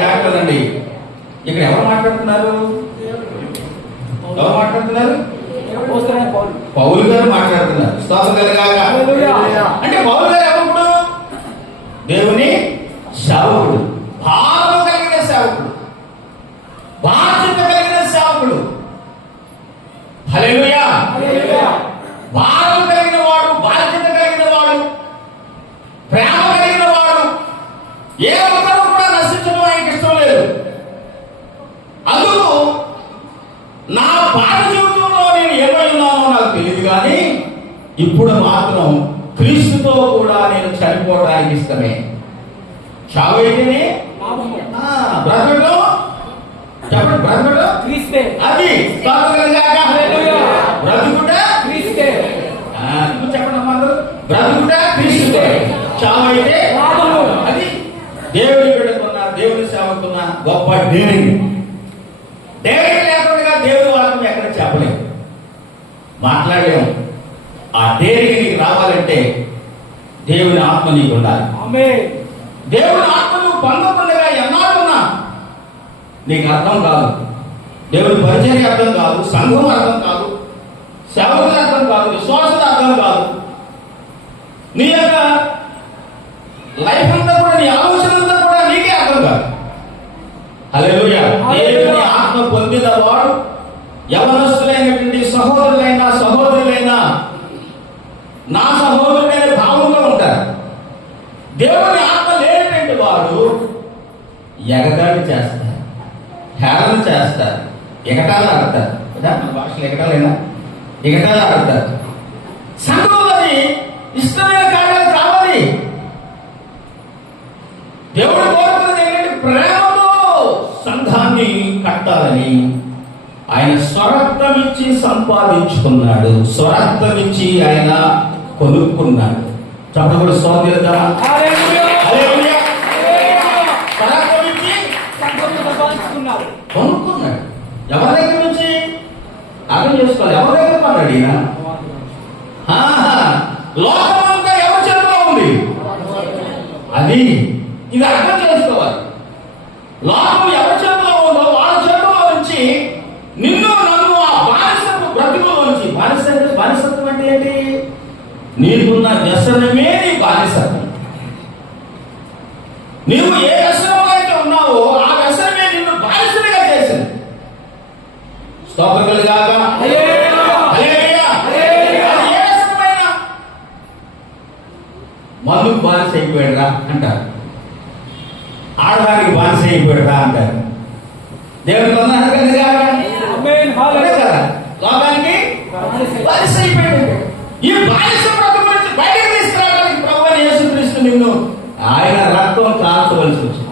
జాగ్రత్త అండి. ఇక్కడ ఎవరు మాట్లాడుతున్నారు? ఎవరు మాట్లాడుతున్నారు? పౌలు గారు మాట్లాడుతున్నారు. స్తోత్రం కలుగాక. అంటే పౌలు గారు ఎవరు? దేవుని సేవకుడు, భారం కలిగిన సేవకుడు, బాధ్యత కలిగిన సేవకుడు. హల్లెలూయా. భారం కలిగిన వాడు, బాధ్యత కలిగిన వాడు, ప్రేమ కలిగిన వాడు. ఏ ఒక్కరు కూడా నశించడం ఆయనకి ఇష్టం లేదు. అందుకు నా పాత జీవితంలో నేను ఏమై ఉన్నానో నాకు తెలియదు, కానీ ఇప్పుడు మాత్రం క్రీస్తుతో కూడా నేను చనిపోవడానికి ఇష్టమే. చావైతేనే బ్రతకడం, చెప్పండి, బ్రతకడం క్రీస్తే. అది బ్రతుకుట క్రీస్తే. చెప్పండి అందరూ, బ్రతుకుట క్రీస్తే, చావైతే అది. దేవుని బిడ్డకున్న, దేవుని సేవకున్న గొప్ప దేవుని లేకుండా దేవుని వాక్యం ఎక్కడ చెప్పలేము, మాట్లాడలేము. ఆ డేరికి నీకు రావాలంటే దేవుని ఆత్మ నీకు ఉండాలి. దేవుని ఆత్మ నువ్వు పొందకుండా ఎన్నాడున్నా నీకు అర్థం కాదు. దేవుని పరిచయం అర్థం కాదు, సంఘం అర్థం కాదు, సేవకుల అర్థం కాదు, విశ్వాసుల అర్థం కాదు. నీ యొక్క లైఫ్ అంతా కూడా, నీ ఆలోచన అంతా కూడా నీకే అర్థం కాదు. హల్లెలూయా. దేవుని ఆత్మ పొందిన వాడు, యవనస్తులైనటువంటి సహోదరులైనా సహోదరులైనా, నా సహోదరుడు ఎగతాళి చేస్తారు, హేళన చేస్తారు, ఎగటాలు ఆడతారు కదా, మన భాషలో ఎగటాలేనా, ఎగటాలు ఆడతారు. సంఘంలోని ఇష్టమైన కార్యాలు కావాలి. దేవుడు కోరుకున్నది ఏంటంటే ప్రేమతో సంఘాన్ని కట్టాలని. ఆయన స్వరక్తం ఇచ్చి సంపాదించుకున్నాడు, స్వరక్తం ఇచ్చి ఆయన కొనుక్కున్నాడు. చెప్పడం స్వాతంత్ర కొనుక్కున్నాడు. ఎవరి దగ్గర నుంచి అర్థం చేసుకోవాలి. ఎవరి దగ్గర కొన్నాడు ఈయన? లోకమంతా ఎవరి చేతిలో ఉంది? అది ఇది అర్థం చేసుకోవాలి. లోకం ఎవరి చేతిలో ఉందో వాళ్ళ చేతిలో నుంచి నిన్ను నన్ను ఆ బానిసత్వ బ్రతుకులో నుంచి, బానిసత్వం అంటే ఏంటి? నీకున్న వ్యసనమే నీ బానిసత్వం. నీవు ఏ వ్యసనంలో అయితే ఉన్నావో ఆ వ్యసనమే నిన్ను బానిసనిగా చేసింది. స్తోత్రములు గాక. మందుకు బానిస అయిపోయాడురా అంటారు, ఆడదానికి బానిస అయిపోయాడురా అంటారు. దేవుడికి లోకానికి బానిస అయిపోయాడు. ఈ బానిస బ్రతుకు నుంచి బయటకు తీసుకురావడానికి ప్రభువైన యేసుక్రీస్తు నిన్ను ఆయన రక్తం కాల్చవలసి వచ్చింది.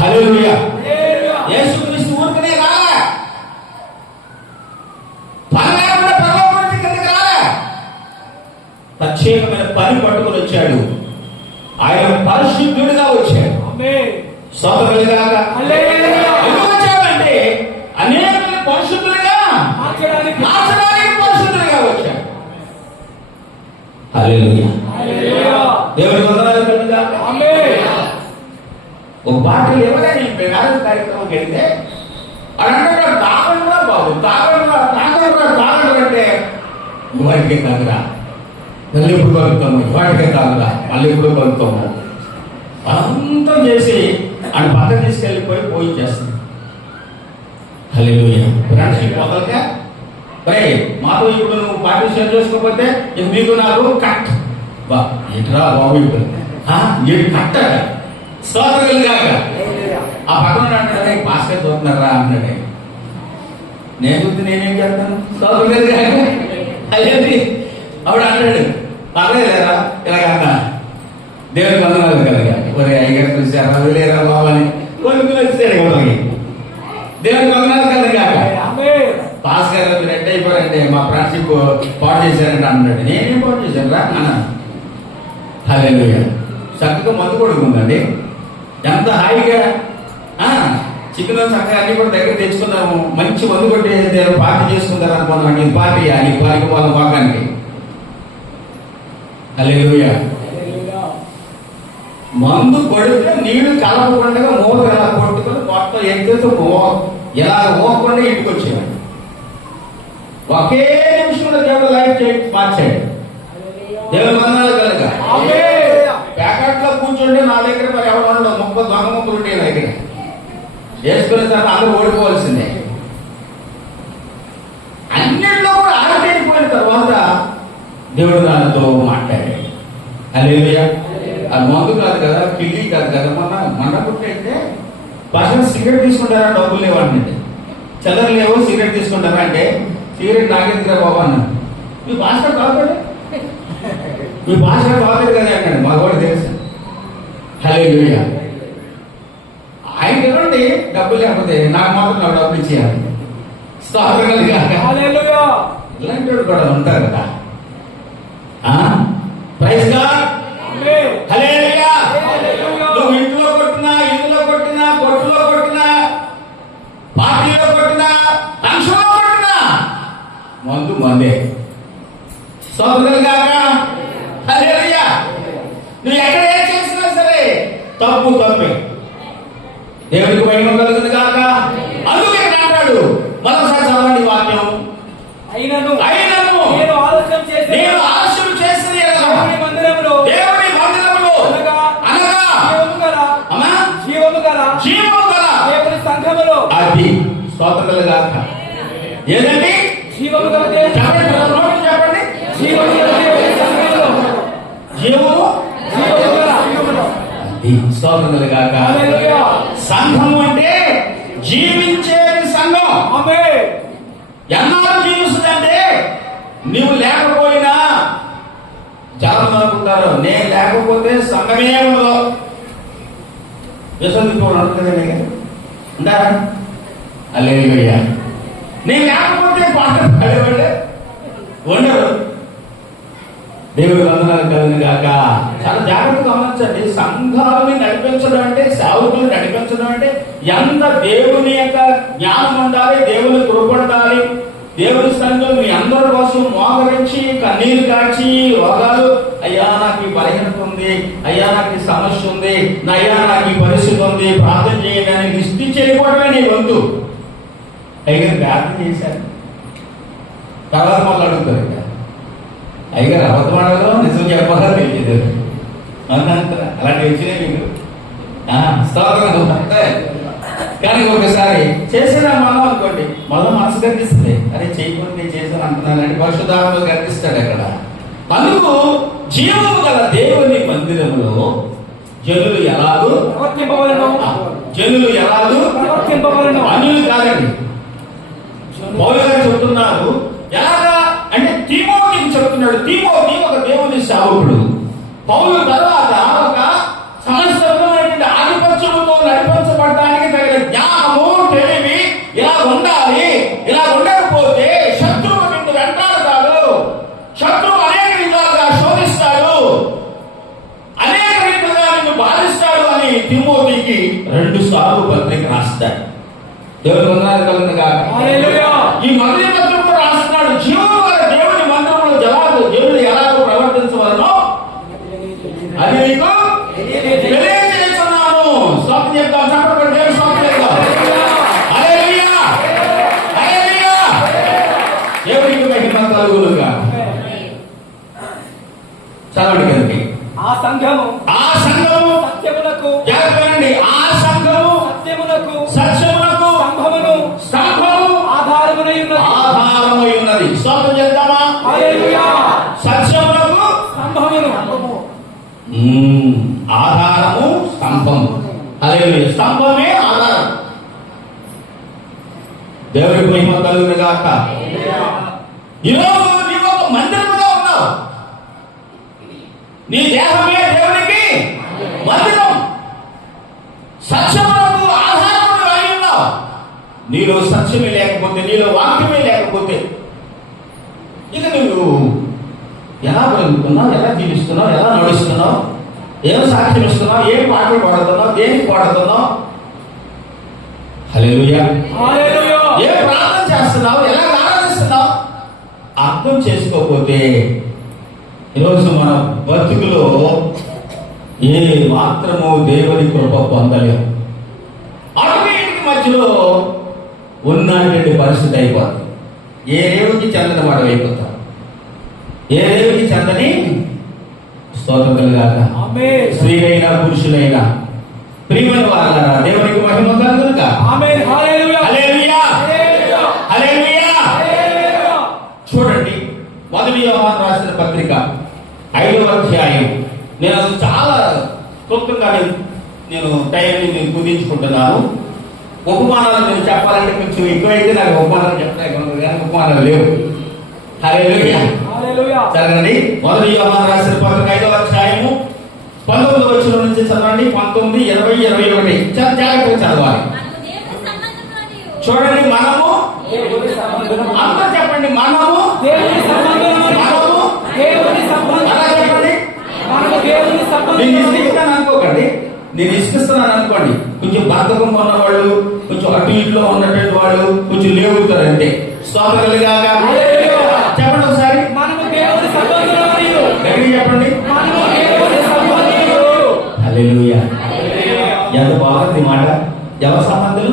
హల్లెలూయా. యేసుక్రీస్తు ఊరికనే రాలే, పరలోకం నుంచి కిందకి రాలే, ప్రత్యేకమైన పని పట్టుకుని వచ్చాడు. ఆయన పరిశుద్ధుడిగా వచ్చాడు. ఎందుకు వచ్చాడంటే అనేక పరిశుద్ధులుగా మార్చడానికి పరిశుద్ధులుగా వచ్చాడు. హల్లెలూయా. దేవుడి వందనాలు కలుగుగాక. ఒక పాటలు ఎవరైనా మ్యారేజ్ కార్యక్రమంకి వెళ్తే అక్కడ తాగండ్రా బాబు, తాగండ్రా అంటే వాటికే తాగురా, మళ్ళీ ఎప్పుడు కలుగుతాము, వాటికే తాగురా, మళ్ళీ ఎప్పుడు కలుగుతాము బలవంతం చేసి ఆయన పక్కన తీసుకెళ్ళిపోయి పోయించేస్తుంది. హల్లెలూయా. ఫ్రెండ్షిప్ మొదలుగా రే మాతో ఇప్పుడు నువ్వు పార్టిసిపేట్ చేసుకోకపోతే ఇది మీకు నాకు కట్ బా ఇట్రా బాబు ఇప్పుడు ఏడు కట్ట స్తోత్రములుగాక. ఆ పక్కన అంటాడే భాస్కర్ చూస్తున్నారా అంటాడే, నేను చూస్తే నేనేం చేస్తాను? స్తోత్రములుగాక. అయ్యేది ఆవిడ అంటాడు పర్లేదులేరా ఇలాగన్నా దేవుడికి వందనాలు కలగా. ఒరే అయ్యగారు చూసారా లేరా బాబు అని కొనుక్కుని వచ్చాడు వాళ్ళకి. దేవుడికి వందనాలు కలగా. భాస్కర్ గారు రెడ్ అయిపోయారంటే మా ఫ్రెండ్షిప్ పాటు చేశారంటే అన్నాడు. నేనేం పాటు చేశాను రా అన్నాను. హల్లెలూయా. చక్కగా మందు కొడుకుందండి, ఎంత హాయిగా చికెన్ చక్కగా అన్ని కూడా దగ్గర తెచ్చుకున్నాము. మంచి మందు కొట్టి పార్టీ చేసుకుంటారు అనుకున్నాం. ఈ పార్టీ ఈ పార్టీ వాళ్ళ భాగానికి. హల్లెలూయా. మందు కొడితే నీళ్లు కలవకుండా మూత ఎలా కొట్టుకొని మొత్తం ఎత్తేతో ఎలా ఓకుండా ఇంటికి వచ్చేవాడు. ఒకే నిమిషంలో దేవుడు లైఫ్ మార్చాడు. దేవుడు వందనాలు కనుక. ప్యాకెట్ లో కూర్చుంటే నా దగ్గర మరి ఎవరు దొంగ ముక్కలు ఉంటాయి నా దగ్గర వేసుకునే తర్వాత అందరూ ఓడిపోవాల్సిందే. అన్నింటిలో కూడా ఆరిపోయిన తర్వాత దేవుడు నాతో మాట్లాడాడు. హల్లెలూయా. అది మందు కాదు కదా, కిళ్ళి కాదు కదా. మన పుట్టయితే పర్సన్ సిగరెట్ తీసుకుంటారా, డబ్బులు లేవంటే చిల్లర లేవు, సిగరెట్ తీసుకుంటారా అంటే సిగరెట్ నాకెందుకురా బాబు అన్నాడు. మీ భాస్కర్ తాగుతాడు, మీ భాస్కర్ తాగుతాడు కదా అన్నాడు. మా కూడా తెలుసు. హల్లెలూయా. ఆయన ఇవ్వండి డబ్బులు లేకపోతే నాకు మాత్రం నాకు డబ్బులు ఇచ్చేయాలి. ఇలాంటి వాడు కూడా ఉంటారు కదా. Praise God. హల్లెలూయా. నువ్వు ఇంట్లో కొట్టినా, ఇల్లులో కొట్టినా, కొట్టులో కొట్టినా, పార్టీలో కొట్టినా, ఫంక్షన్లో కొట్టినా మందు మందే. సోదరులు కాక. హల్లెలూయా. నువ్వు ఎక్కడ ఏం చేసినా సరే తప్పు తప్పే. దేవుడికి మహిమ కలుగుతుంది కాక. అందుకే అంటాడు, మరోసారి చదవండి వాక్యం. అయినను నేను ఆలస్యం చేసి దేవుని మందిరములో అనగా జీవము గల దేవుని సంఘములో అది స్తోత్రములు గాక. ఏదండి? జీవము గల దేవుని చెప్పండి. జీవము గల దేవుని సంఘములో జీవము జీవము గల అది స్తోత్రములు గాక. హల్లెలూయా. సంఘము అంటే జీవించే సంఘం. ఆమేన్. ఎన్నాళ్ళు జీవిస్తుందంటే నువ్వు లేకపోయినా చాలా అనుకుంటారు, నేను లేకపోతే సంఘమే ఉండదు. యశోదిపోవడం అనుకుంటుందండి అంటారా? అల్లెలూయా. నేను లేకపోతే పాట పాడేవాడే ఉండరు. దేవుడి వందనాలు కలుగును గాక. చాలా జాగ్రత్తగా గమనించండి. సంఘాలని నడిపించడం అంటే, సేవకులు నడిపించడం అంటే ఎంత దేవుని యొక్క జ్ఞానం ఉండాలి, దేవుని కృప ఉండాలి. దేవుని సంఘం మీ అందరి కోసం మోకరించి కన్నీరు కాచి రోగాలు, అయ్యా నాకు ఈ బలహీనత ఉంది, అయ్యా నాకు ఈ సమస్య ఉంది, అయ్యా నాకు ఈ పరిస్థితి ఉంది, ప్రార్థన చేయండి అని లిస్టు చేయకపోవడమే నీ వంతు. అయ్యగారు ప్రార్థన చేశారు, తర్వాత మళ్ళీ అడుగుతారు. అయ్యగారు అబద్ధం అడగడం నిజం చెప్పాలా తెలియదు అంటారా? అలాంటి వచ్చినాయి మీకు కానీ ఒకసారి చేసిన మనం అనుకోండి, మళ్ళీ మనసు కనిపిస్తుంది, అరే చేయకుండా నేను చేశాను అంటున్నానంటే పరిశుద్ధాత్మ కనిపిస్తాడు అక్కడ. అందుకు జీవము గల దేవుని మందిరములో జనులు ఎలాగూ అన్యులు కాదండి. పౌలు గారు చెప్తున్నారు ఎలాగా అంటే తిమోతికి చెప్తున్నాడు. తిమోతి ఒక దేవుని సేవకుడు. పౌలు తర్వాత ఒక సమస్తమైనటువంటి ఆధిపత్యముతో నడిపించబడడానికి తగిన జ్ఞానము, తెలివి ఇలా ఉండాలి. ఇలా ఉండకపోతే శత్రువు నిన్ను వెంటాడతాడు, శత్రువు అనేక విధాలుగా శోధిస్తాడు, అనేక విధాలుగా నిన్ను బాధిస్తాడు అని తిమోతికి 2 సార్లు పత్రిక రాస్తాడు. దేవుని వందనాలు కలుగును గాక. ఈ మొదటి పత్రికలో రాస్తున్నాడు, జీవము గల దేవుని మందిరములో జనులు ఎలాగో ప్రవర్తించవలనో అది నీకు తెలియజేస్తున్నాను. స్వామి చెప్తాం, చెప్పండి, దేవుని స్వామి చెప్తాం. హల్లెలూయా, హల్లెలూయా. దేవునికి మహిమ కలుగును గాక. చదవండి కదండి. ఆ సంఘము సత్యమునకు జాగ్రత్తగా, ఆ సంఘము సత్యమునకు స్తంభము ఆధారమై ఉన్నది. స్తోత్రం చేద్దామా? హల్లెలూయా. సత్యమునకు ఆధారము స్తంభము. హల్లెలూయా. స్తంభమే ఆధారం. దేవుడికి మహిమ కలుగును గాక. ఈరోజు నీవు ఒక మందిరములో ఉన్నావు. నీ దేహమే దేవునికి మందిరం. సత్యమునకు ఆధారమును అయి ఉన్నావు. నీలో సత్యమే లేకపోతే, నీలో వాక్యమే లేకపోతే ఇక నువ్వు ఎలా బ్రతుకుతున్నావు, ఎలా జీవిస్తున్నావు, ఎలా నడుస్తున్నావు, ఏం సాక్ష్యం ఇస్తున్నావు, ఏం పాటలు పాడుతున్నావు, దేనికి పాడుతున్నావు, హల్లెలూయా, ఏం ప్రార్థన చేస్తున్నావు, ఎలా ఆరాధిస్తున్నావు అర్థం చేసుకోకపోతే ఈరోజు మన బతుకులో ఏ మాత్రము దేవుని కృప పొందలేము. అటువైపు మధ్యలో ఉన్నటువంటి పరిస్థితి అయిపోతుంది. ఏ రేవుకి చెందని వాడు అయిపోతాం, ఏ రేవుకి చెందని. స్తోత్రం కలుగాక. స్త్రీ అయినా పురుషులైనా ప్రియమైన వారలారా దేవునికి మహిమ కలుగును గాక. హల్లెలూయా, హల్లెలూయా. చూడండి, మొదటి యోహాను రాసిన పత్రిక 5వ అధ్యాయం. నేను అది చాలా క్లుప్తంగా నేను టైంని కుదించుకుంటున్నాను. ఉపమానాలు నేను చెప్పాలంటే కొంచెం ఎక్కువైతే నాకు ఉపమానాలు చెప్తాయి, కానీ ఉపమానాలు లేవు. హల్లెలూయా. చదవండి, మొదటి యోహాను రాసిన పత్రిక 5వ అధ్యాయము 19వ వచనం నుంచి చదవండి. 19, 20, 21 చాలా జాగ్రత్తగా చదవాలి. చూడండి, మనము అందరూ చెప్పండి, మనము నేను ఇష్టం అనుకోకండి, నేను ఇష్టస్తున్నాను అనుకోండి. కొంచెం బద్ధకంగా ఉన్నవాళ్ళు, కొంచెం అటు ఇంట్లో ఉన్నటువంటి వాళ్ళు కొంచెం లేవుతారు అంతే. స్తోత్రాలుగా చెప్పండి ఒకసారి, చెప్పండి. హల్లెలూయా. ఎంత బాగుంది మాట. ఎవరి సంబంధులు?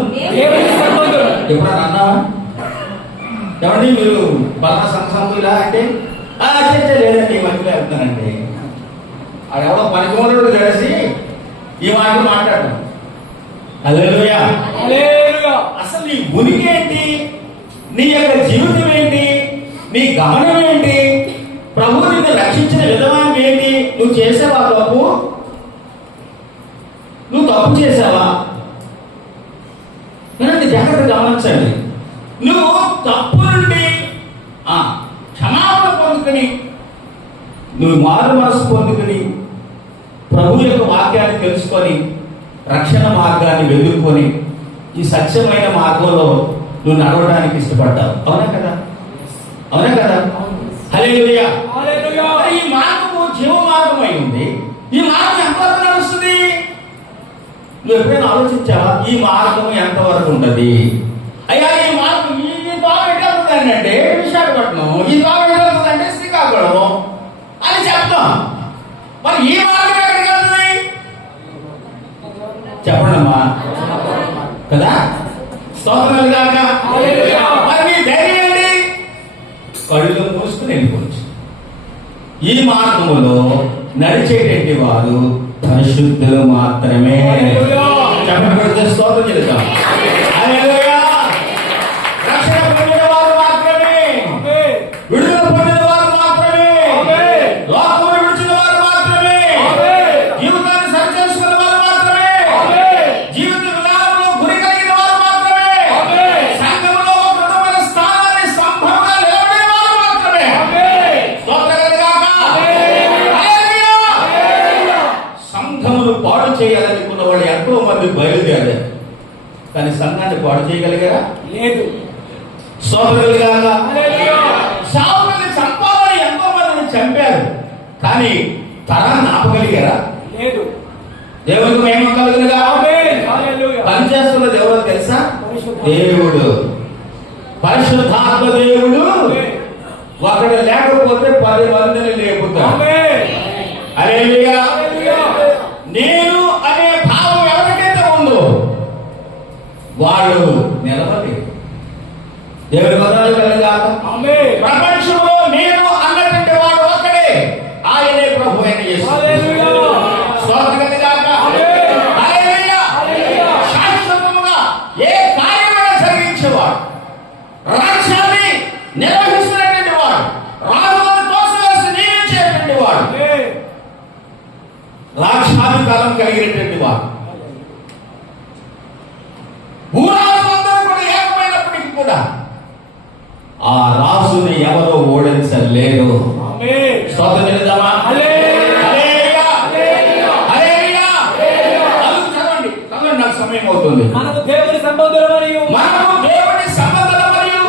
ఎప్పుడన్నా అన్నావా? ఏమండి మీరు బలన సంబంధులా అంటే లేదండి ఈ మధ్యలో వెళ్తున్నానండి. అది ఎవడో పనికిమూలుడు కలిసి ఈ మాట మాట్లాడడం. హల్లెలూయా. అసలు నీ ఉనికి ఏంటి, నీ యొక్క జీవితం ఏంటి, నీ గమనం ఏంటి, ప్రభువు నిన్ను రక్షించిన విధానం ఏంటి? నువ్వు చేసావా తప్పు? నువ్వు తప్పు చేసావా? జాగ్రత్త గమనించండి. నువ్వు తప్పు నుండి క్షమాపణ పొందుకుని, నువ్వు మారు మనసు పొందుకుని, ప్రభు యొక్క వాక్యాన్ని తెలుసుకొని, రక్షణ మార్గాన్ని వెతుక్కొని, ఈ సత్యమైన మార్గంలో నువ్వు నడవడానికి ఇష్టపడ్డావు. అవునా కదా? అవునా కదా? హల్లెలూయా. మరి ఈ మార్గము జీవ మార్గం అయి ఉంది. ఈ మార్గం ఎంతవరకు నడుస్తుంది? నువ్వు ఎప్పుడైనా ఆలోచించావా? ఈ మార్గం ఎంతవరకు ఉంటుంది? అయ్యా, ఈ మార్గం ఈ తోవ ఎట్లుందంటే విశాఖపట్నం, ఈ తోవ ఎట్లుందంటే శ్రీకాకుళం అని చెప్తాం. మరి ఈ మార్గం ఎక్కడికి వెళ్తుంది? చెప్పండి అమ్మా కదా. స్తోత్రాలు గాక. మరి మీ ధైర్యం ఏంటి? కళ్ళు మూసుకుని వెళ్ళిపోవచ్చు. ఈ మార్గములో నడిచేటువంటి వారు పరిశుద్ధులు మాత్రమే. చెప్పబడితే స్తోత్రం చేద్దాం. హల్లెలూయా. రక్షణ పొందిన వారు మాత్రమే, విడుదల పొందిన వారు మాత్రమే, లోకమును విడిచిన వారు మాత్రమే, జీవితాన్ని సరిచేసుకున్న వారు మాత్రమే, జీవిత విధానంలో గురి కలిగిన వారు మాత్రమే, సంఘంలో ఒక దృఢమైన స్థానాన్ని స్తంభంగా నిలబడిన వారు మాత్రమే. స్తోత్రం గాక. హల్లెలూయా. సంఘమును పాడు చేయాలనుకున్న వాళ్ళు ఎంతో మంది బయలుదేరారు, కానీ సంఘాన్ని పాడు చేయగలిగారా? లేదు. స్తోత్రం గాక. సావుల్ని చంపాలని ఎంతో మందిని చంపారు, కానీ తరాన్ని ఆపగలిగారా? లేదు. దేవుడికి మహిమ కలుగునుగా. పనిచేస్తున్నది ఎవరో తెలుసా? దేవుడు, పరిశుద్ధాత్మ దేవుడు. ఒకడు లేకపోతే 10 మందిని లేపుతాడు. హల్లెలూయా. నేను అనే భావం ఎవరికైతే ఉందో వాళ్ళు నిలబడి దేవుడి వందనాలు కలుగుగాక. ప్రపంచంలో నేను అన్నటువంటి వాడు ఒక్కడే, ఆయనే ప్రభు అయిన యేసు. స్తోత్రం కలుగుగాక. హల్లెలూయా. శాశ్వతముగా ఏ కార్యమైనా జరిగించేవాడు, రాజ్యాన్ని నిర్వహిస్తున్నటువంటి వాడు, రాజులను తోసివేసి నియమించేటువంటి వాడు, రాజ్యాధికారం కలిగినటువంటి వాడు, భూరాజులందరూ కూడా ఏకమైనప్పటికీ కూడా ఆ రాజుని ఎవరో ఓడించలేరు. స్తోత్రం చేద్దామా? హల్లెలూయా. హల్లెలూయా. చదవండి, నాకు సమయం అవుతుంది. మనకు దేవుని సంబంధులు మరియు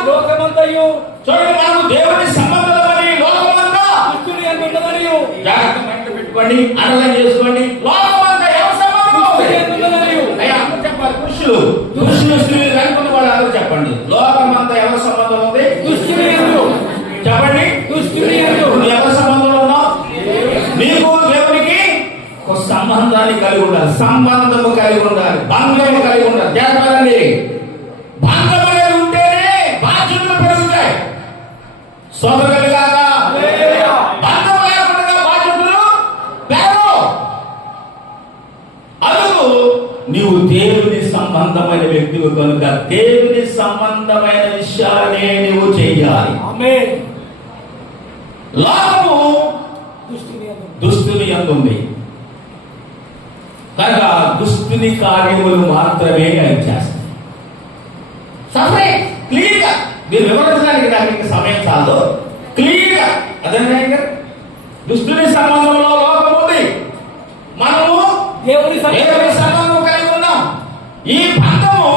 లోకమంతయు. చూడండి, మనకు దేవుని సంబంధులు మరియు లోకమంతా దుష్టుని యందు ఉన్నదనియు. జాగ్రత్త మైండ్ పెట్టుకోండి, అర్థం చేసుకోండి. లోకమంతా ఎవరి సంబంధం? అయ్యా చెప్పాలి. పురుషులు స్త్రీలు అనుకున్న వాళ్ళు అందరూ చెప్పండి. లోకమంతా ఎవరి సంబంధం ఉంది? దుష్టుని యందు. చెప్పండి. దుష్టుని యందు. నువ్వు ఎవరి సంబంధంలో ఉన్నావు? నీకు దేవునికి ఒక సంబంధాన్ని కలిగి ఉండాలి, సంబంధము కలిగి ఉండాలి, బంధము కలిగి ఉండాలి. జాగ్రత్త. బంధం అనేది ఉంటేనే బాధ్యతలు పెరుగుతాయి. సోదరులుగాక. బంధం లేకుండా బాధ్యతలు పెరగవు. అందుకు నీవు దేవుని సంబంధమైన వ్యక్తివి కనుక దేవుని సంబంధమైన విషయాలనే నీవు చెయ్యాలి. లోకము దుష్టుని యందు ఉంది కనుక దుష్టుని కార్యములు మాత్రమే ఆయన చేస్తాయి. క్లియర్ గా మీరు వివరించడానికి నాకు ఇంకా సమయం చాలు. క్లియర్ గా అదే దుష్టుని సంబంధంలో లోకం ఉంది, మనము దేవుని సంబంధం కలిగి ఉన్నాం. ఈ బంధము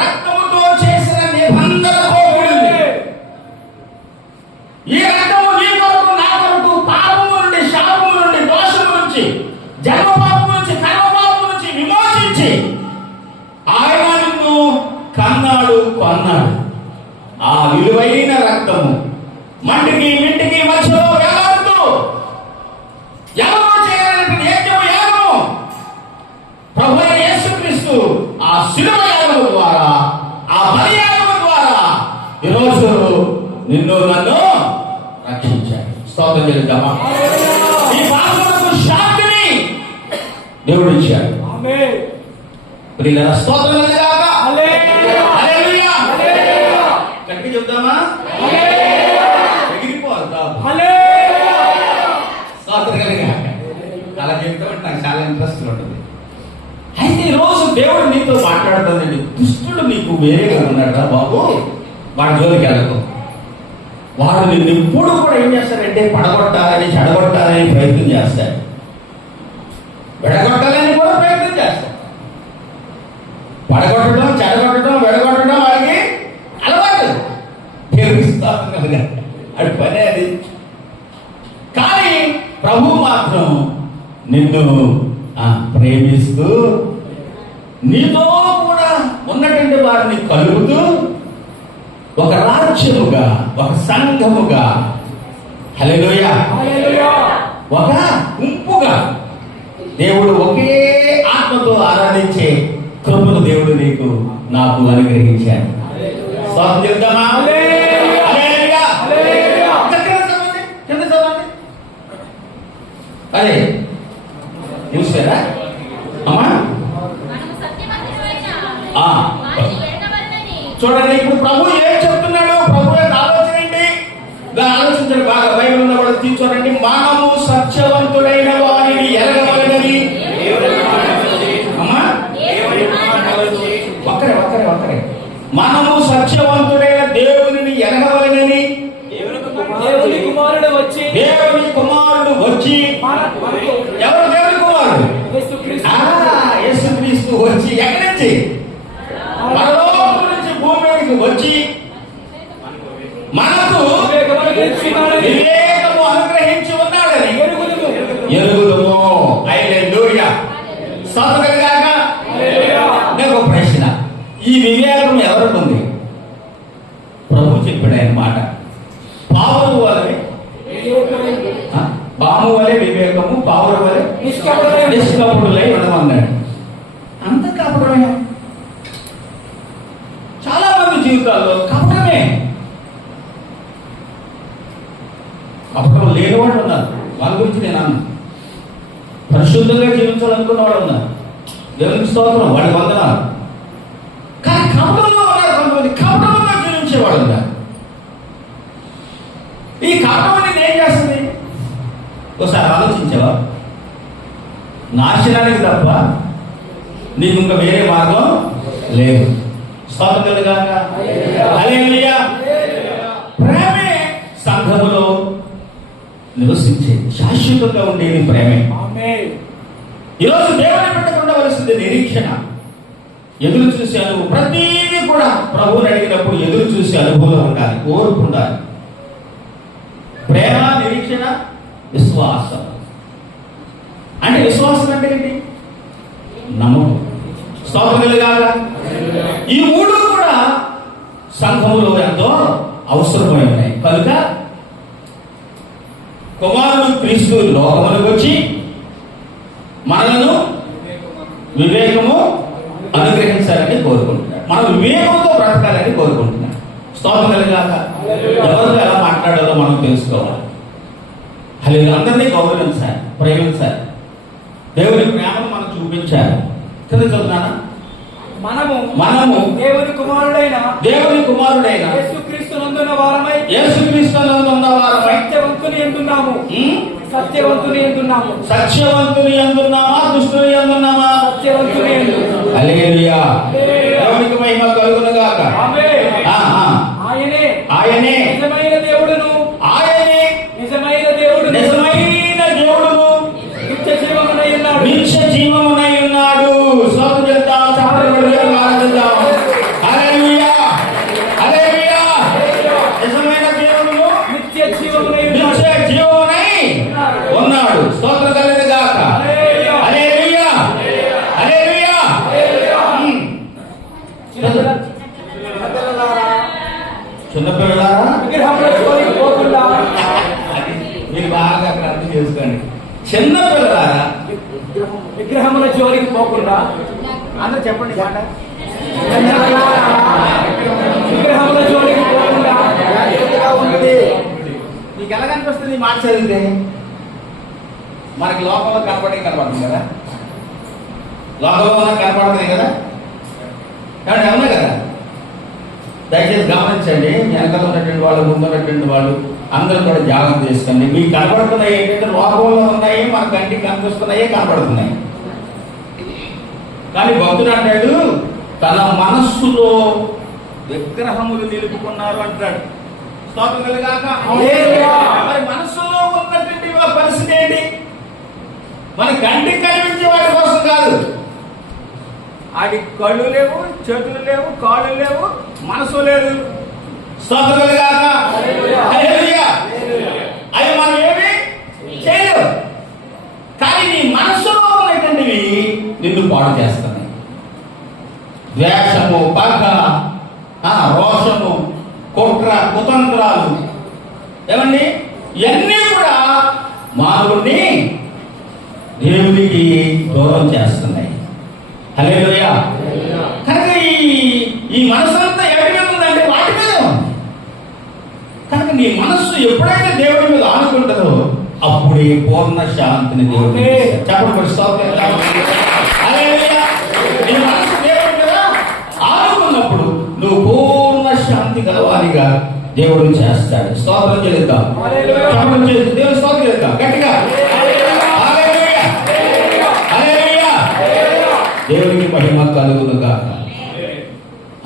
రక్తముతో చేసిన నిబంధనతో కూడింది. ఈ రక్తము నీ కొరకు నా కొరకు పాపము నుండి, శాపము నుండి, దోషము నుంచి, జన్మ పాపము నుంచి, కర్మ పాపము నుంచి విమోచించి ఆయన నిన్ను కన్నాడు, కొన్నాడు. ఆ విలువైన రక్తము మంటికి మింటికి మధ్యలో వేలాడుతూ ఎవరో చేయాలనుకున్న యాగము ప్రభువైన యేసుక్రీస్తు ఆ శిలువ యాగము ద్వారా, ఆ బలి యాగము ద్వారా ఈరోజు నిన్ను నన్ను రక్షించాడు. స్తోత్రం చేద్దామా? ఈ పాపములకు శాంతిని దేవుడు ఇచ్చాడు. ప్రియులారా, స్తోత్రం కలుగుగాక. హల్లెలూయా. గట్టిగా చెప్దామా? ఎగిరిపోద్దాం. స్తోత్రం కలుగుగాక. అలా చెప్తామంటే నాకు చాలా ఇంట్రెస్ట్ ఉంటుంది. అయితే ఈ రోజు దేవుడు నీతో మాట్లాడుతుందండి. దుష్టుడు నీకు వేరేగా ఉన్నాడా బాబు, వాడి జోలికి వెళ్ళకు. వాడు నిన్ను ఎప్పుడు కూడా ఏం చేస్తారంటే పడగొట్టాలని చెడగొట్టాలని ప్రయత్నం చేస్తాడు, విడగొట్టాలని కూడా ప్రయత్నం చేస్తాడు. పడగొట్టడం, చెడగొట్టడం, విడగొట్టడం వాడికి అలవాటు. తెలుస్తాను అది పనే అది. కానీ ప్రభు మాత్రం నిన్ను ప్రేమిస్తూ నీతో కూడా ఉన్నటువంటి వారిని కలుగుతూ ఒక రాజ్యముగా, ఒక సంఘముగా, హల్లెలూయా, ఒక గుంపుగా దేవుడు ఒకే ఆత్మతో ఆరాధించే కృపను దేవుడు నీకు నాకు అనుగ్రహించాడు. స్తోత్రం చెప్తామా? హల్లెలూయా. కింద చదవండి. అదే చూసారా అమ్మా? చూడండి, ఇప్పుడు ప్రభు ఏం చెప్తున్నాడు? ప్రభు యొక్క ఆలోచన ఏంటి? ఆలోచించండి బాగా. బైబిల్ ఉన్న వాళ్ళు తీసుకోండి. మనము సత్యవంతుడైన వారిని ఎరగవలెనని. అమ్మా ఒక్కరే మనము సత్యవంతుడైన దేవుని ఎరగవలెనని దేవుని కుమారుడు వచ్చి ఎవరు దేవుని కుమారుడు? యేసుక్రీస్తు వచ్చి ఎక్కడి నుంచి? పరలోకం నుంచి భూమి మీదకి వచ్చి మనకు వివేకము అనుగ్రహించి ఉన్నాడని ఎరుగుదుము. హల్లెలూయా. స్తోత్రం గాక. నేను ఒక ప్రశ్న, ఈ వివేకం ఎవరికి ఉంది? ప్రభు చెప్పాడు ఆయన మాట. పావురు వలె బాము వలె వివేకము, పావురు వలె నిష్కపటులై ఉండమన్నాడు. అంత కపటమే. చాలా మంది జీవితాల్లో కపటమే. కపటం లేని వాళ్ళు ఉన్నారు, వాళ్ళ గురించి నేను అన్నా. పరిశుద్ధంగా జీవించాలనుకున్న వాళ్ళు ఉన్నారు, దేవునికి స్తోత్రం, వాడి వందనాలు. కానీ కపటంలో ఉన్నారు కొంతమంది, కపటంలో జీవించేవాళ్ళు ఉన్నారు. ఈ కపటం అనేది ఏం చేస్తుంది? ఒకసారి ఆలోచించావా? నాశనానికి తప్ప నీకు ఇంకా వేరే మార్గం లేదు. స్తోత్రం కలుగాక. హల్లెలూయా. ప్రేమే సంఘములో నివసించే శాశ్వతంగా ఉండేది ప్రేమే. ఈరోజు దేవుని బిడ్డకు ఉండవలసింది నిరీక్షణ, ఎదురు చూసే అనుభవం. ప్రతిదీ కూడా ప్రభువుని అడిగినప్పుడు ఎదురు చూసే అనుభవం ఉండాలి, ఓర్పు ఉండాలి. ప్రేమ, నిరీక్షణ, విశ్వాసం. అంటే విశ్వాసం అంటే ఏంటి? నమ్మకం. స్తోత్రం కలుగాక. ఈ మూడు కూడా సంఘములో ఎంతో అవసరమై ఉన్నాయి. కనుక కుమారుడు క్రీస్తు లోకములకు వచ్చి మనలను వివేకము అనుగ్రహించాలని కోరుకుంటున్నాడు. మనం వివేకంతో బ్రతకాలని కోరుకుంటున్నాడు. స్తోత్రం కలుగాక. ఎవరితో ఎలా మాట్లాడాలో మనం తెలుసుకోవాలి. హల్లెలూయా. అందరినీ గౌరవించాలి, ప్రేమించాలి, దేవుని ప్రేమను మనం చూపించాలి. కింద చదువుతానా? మనము దేవుని కుమారుడైన యేసుక్రీస్తునందున్న వారమై సత్యవంతుని యందున్నామా, దుష్టుని యందున్నామా? సత్యవంతుని యందు. హల్లెలూయా. దేవునికి మహిమ కలుగును గాక. ఆమేన్. ఆయనే నిజమైన దేవుడును, నిత్య జీవమునై ఉన్నాడు. స్తోత్రం చేద్దాం, చప్పట్లు ఆనందిద్దాం. హల్లెలూయా. హల్లెలూయా. నిజమైన దేవుడును, నిత్య జీవమునై ఉన్నాడు. స్తోత్రం కలుగును గాక. హల్లెలూయా. హల్లెలూయా. చిన్నపిల్లలారా మీరు బాగా అర్థం చేసుకోండి. చిన్నపిల్లలారా విగ్రహముల జోలికి పోకుండా, అందరూ చెప్పండి, విగ్రహముల జోలికి పోకుండా నీకు ఎలా కనిపిస్తుంది? మాట చదివితే మనకి లోకంలో కనపడుతుంది కదా, లోకంలో కనపడుతుంది కదా, కాబట్టి అవునా కదా? దయచేసి గమనించండి. వెనకాల ఉన్నటువంటి వాళ్ళు, ముందు ఉన్నటువంటి వాళ్ళు అందరూ కూడా జాగ్రత్త చేసుకోండి. మీకు కనపడుతున్నాయి ఏంటంటే లోకంలో ఉన్నాయి, మన కంటికి కనిపిస్తున్నాయి, కనపడుతున్నాయి. కానీ భక్తుడు అంటాడు తన మనస్సులో విగ్రహములు నిలుపుకున్నారు అంటాడు. స్తోత్రం కలుగాక. హల్లెలూయా. మరి మనస్సులో ఉన్నటువంటి పరిస్థితి ఏంటి? మన కంటికి కనిపించే వాటి కోసం కాదు. ఆడి కళ్ళు లేవు, చేతులు లేవు, కాళ్ళు లేవు, మనసు లేదు. స్తోత్రం కలుగాక. హల్లెలూయా. హల్లెలూయా. అవి మనం ఏమి చేయలేవు. కానీ నీ మనస్సులో ఉన్నటువంటివి నిన్ను పాడు చేస్తున్నాయి. ద్వేషము, పగ, రోషము, కుట్ర, కుతంత్రాలు, ఏమండి ఇవన్నీ కూడా మానవుడిని దేవునికి దూరం చేస్తున్నాయి. హల్లెలూయా. కనుక ఈ మనసు అంతా ఎవరి మీద ఉందంటే వాటి మీద ఉంది. కనుక నీ మనస్సు ఎప్పుడైతే దేవుడి మీద ఆనుకుంటుందో అప్పుడే పూర్ణ శాంతిని దేవుడు చెప్పండి. హల్లెలూయా. నీ మనస్సు దేవుడి మీద ఆనుకున్నప్పుడు నువ్వు పూర్ణ శాంతి గలవానిగా దేవుడు చేస్తాడు. స్తోత్రం చేద్దాం. హల్లెలూయా. చెప్పండి చేద్దాం. దేవుని స్తోత్రం చేద్దాం గట్టిగా. హల్లెలూయా. హల్లెలూయా. దేవునికి మహిమ కలుగును గాక.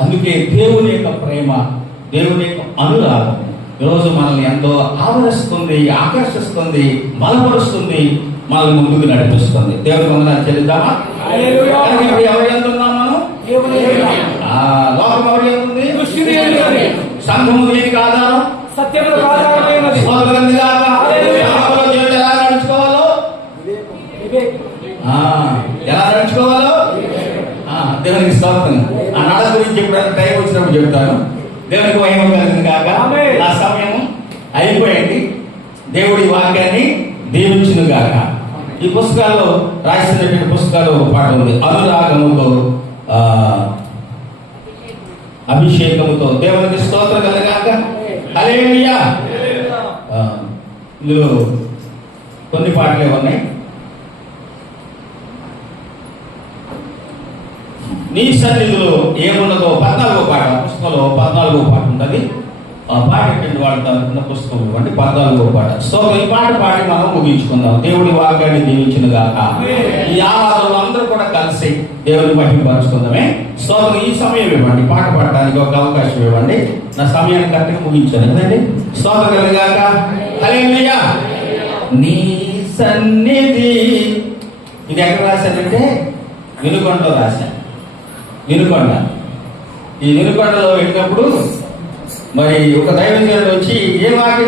అందుకే దేవుని యొక్క ప్రేమ, దేవుని యొక్క అనురాగం ఈరోజు మనల్ని ఎంతో ఆవరిస్తుంది, ఆకర్షిస్తుంది, బలపరుస్తుంది, మనల్ని ముందుకు నడిపిస్తుంది. దేవుని వందనాలు చెల్లిద్దామా? హల్లెలూయా. కనుక ఇప్పుడు ఎవరి ఎంత ఉన్నాం మనం? దేవుని యొక్క లోకం ఎవరి ఎంత ఉంది? దృష్టి దేని ఉన్నది? సంఘము దేనికి ఆధారం? సత్యములకు ఆధారమైనది. స్తోత్రం గాక. హల్లెలూయా. సంఘములో దేవుడు ఎలా నడుచుకోవాలో, వివేకం. ఎలా నడుచుకోవాలో దేవునికి స్తోత్రం. ఆ నడ గురించి ఎప్పుడైనా టైం వచ్చినప్పుడు చెప్తాను. దేవునికి మహిమ కలుగును గాక. ఆమేన్. నా సమయం అయిపోయింది. దేవుడి వాక్యాన్ని దీవించును గాక. ఈ పుస్తకాల్లో రాసినటువంటి పుస్తకాలు ఒక పాట ఉంది. అనురాగముతో అభిషేకముతో దేవునికి స్తోత్రం కలుగాక. హల్లెలూయా. ఇందులో కొన్ని పాటలే ఉన్నాయి. నీ సన్నిధిలో ఏమున్నదో 14వ పాట, పుస్తకంలో 14వ పాట ఉంటుంది. ఆ పాట ఏంటంటే వాళ్ళ తరఫున పుస్తకం ఇవ్వండి. 14వ పాట. సో ఈ పాట పాడి మనం ముగించుకుందాం. దేవుడి వాక్యాన్ని దీవించును గాక. ఈ ఆరాధనలో అందరూ కూడా కలిసి దేవుని మహిమపరుచుకుందామే. సో ఈ సమయం ఇవ్వండి, పాట పాడడానికి ఒక అవకాశం ఇవ్వండి. నా సమయాన్ని కరెక్ట్గా ముగించాను కదండి. స్తోత్రం కలుగాక. హల్లెలూయా. నీ సన్నిధి, ఇది ఎక్కడ రాశానంటే వినుకొండలో రాశాను. వినుకొండ. ఈ వినుకొండలో వెళ్ళినప్పుడు మరి ఒక దైవజనుడు వచ్చి ఏ వాక్యం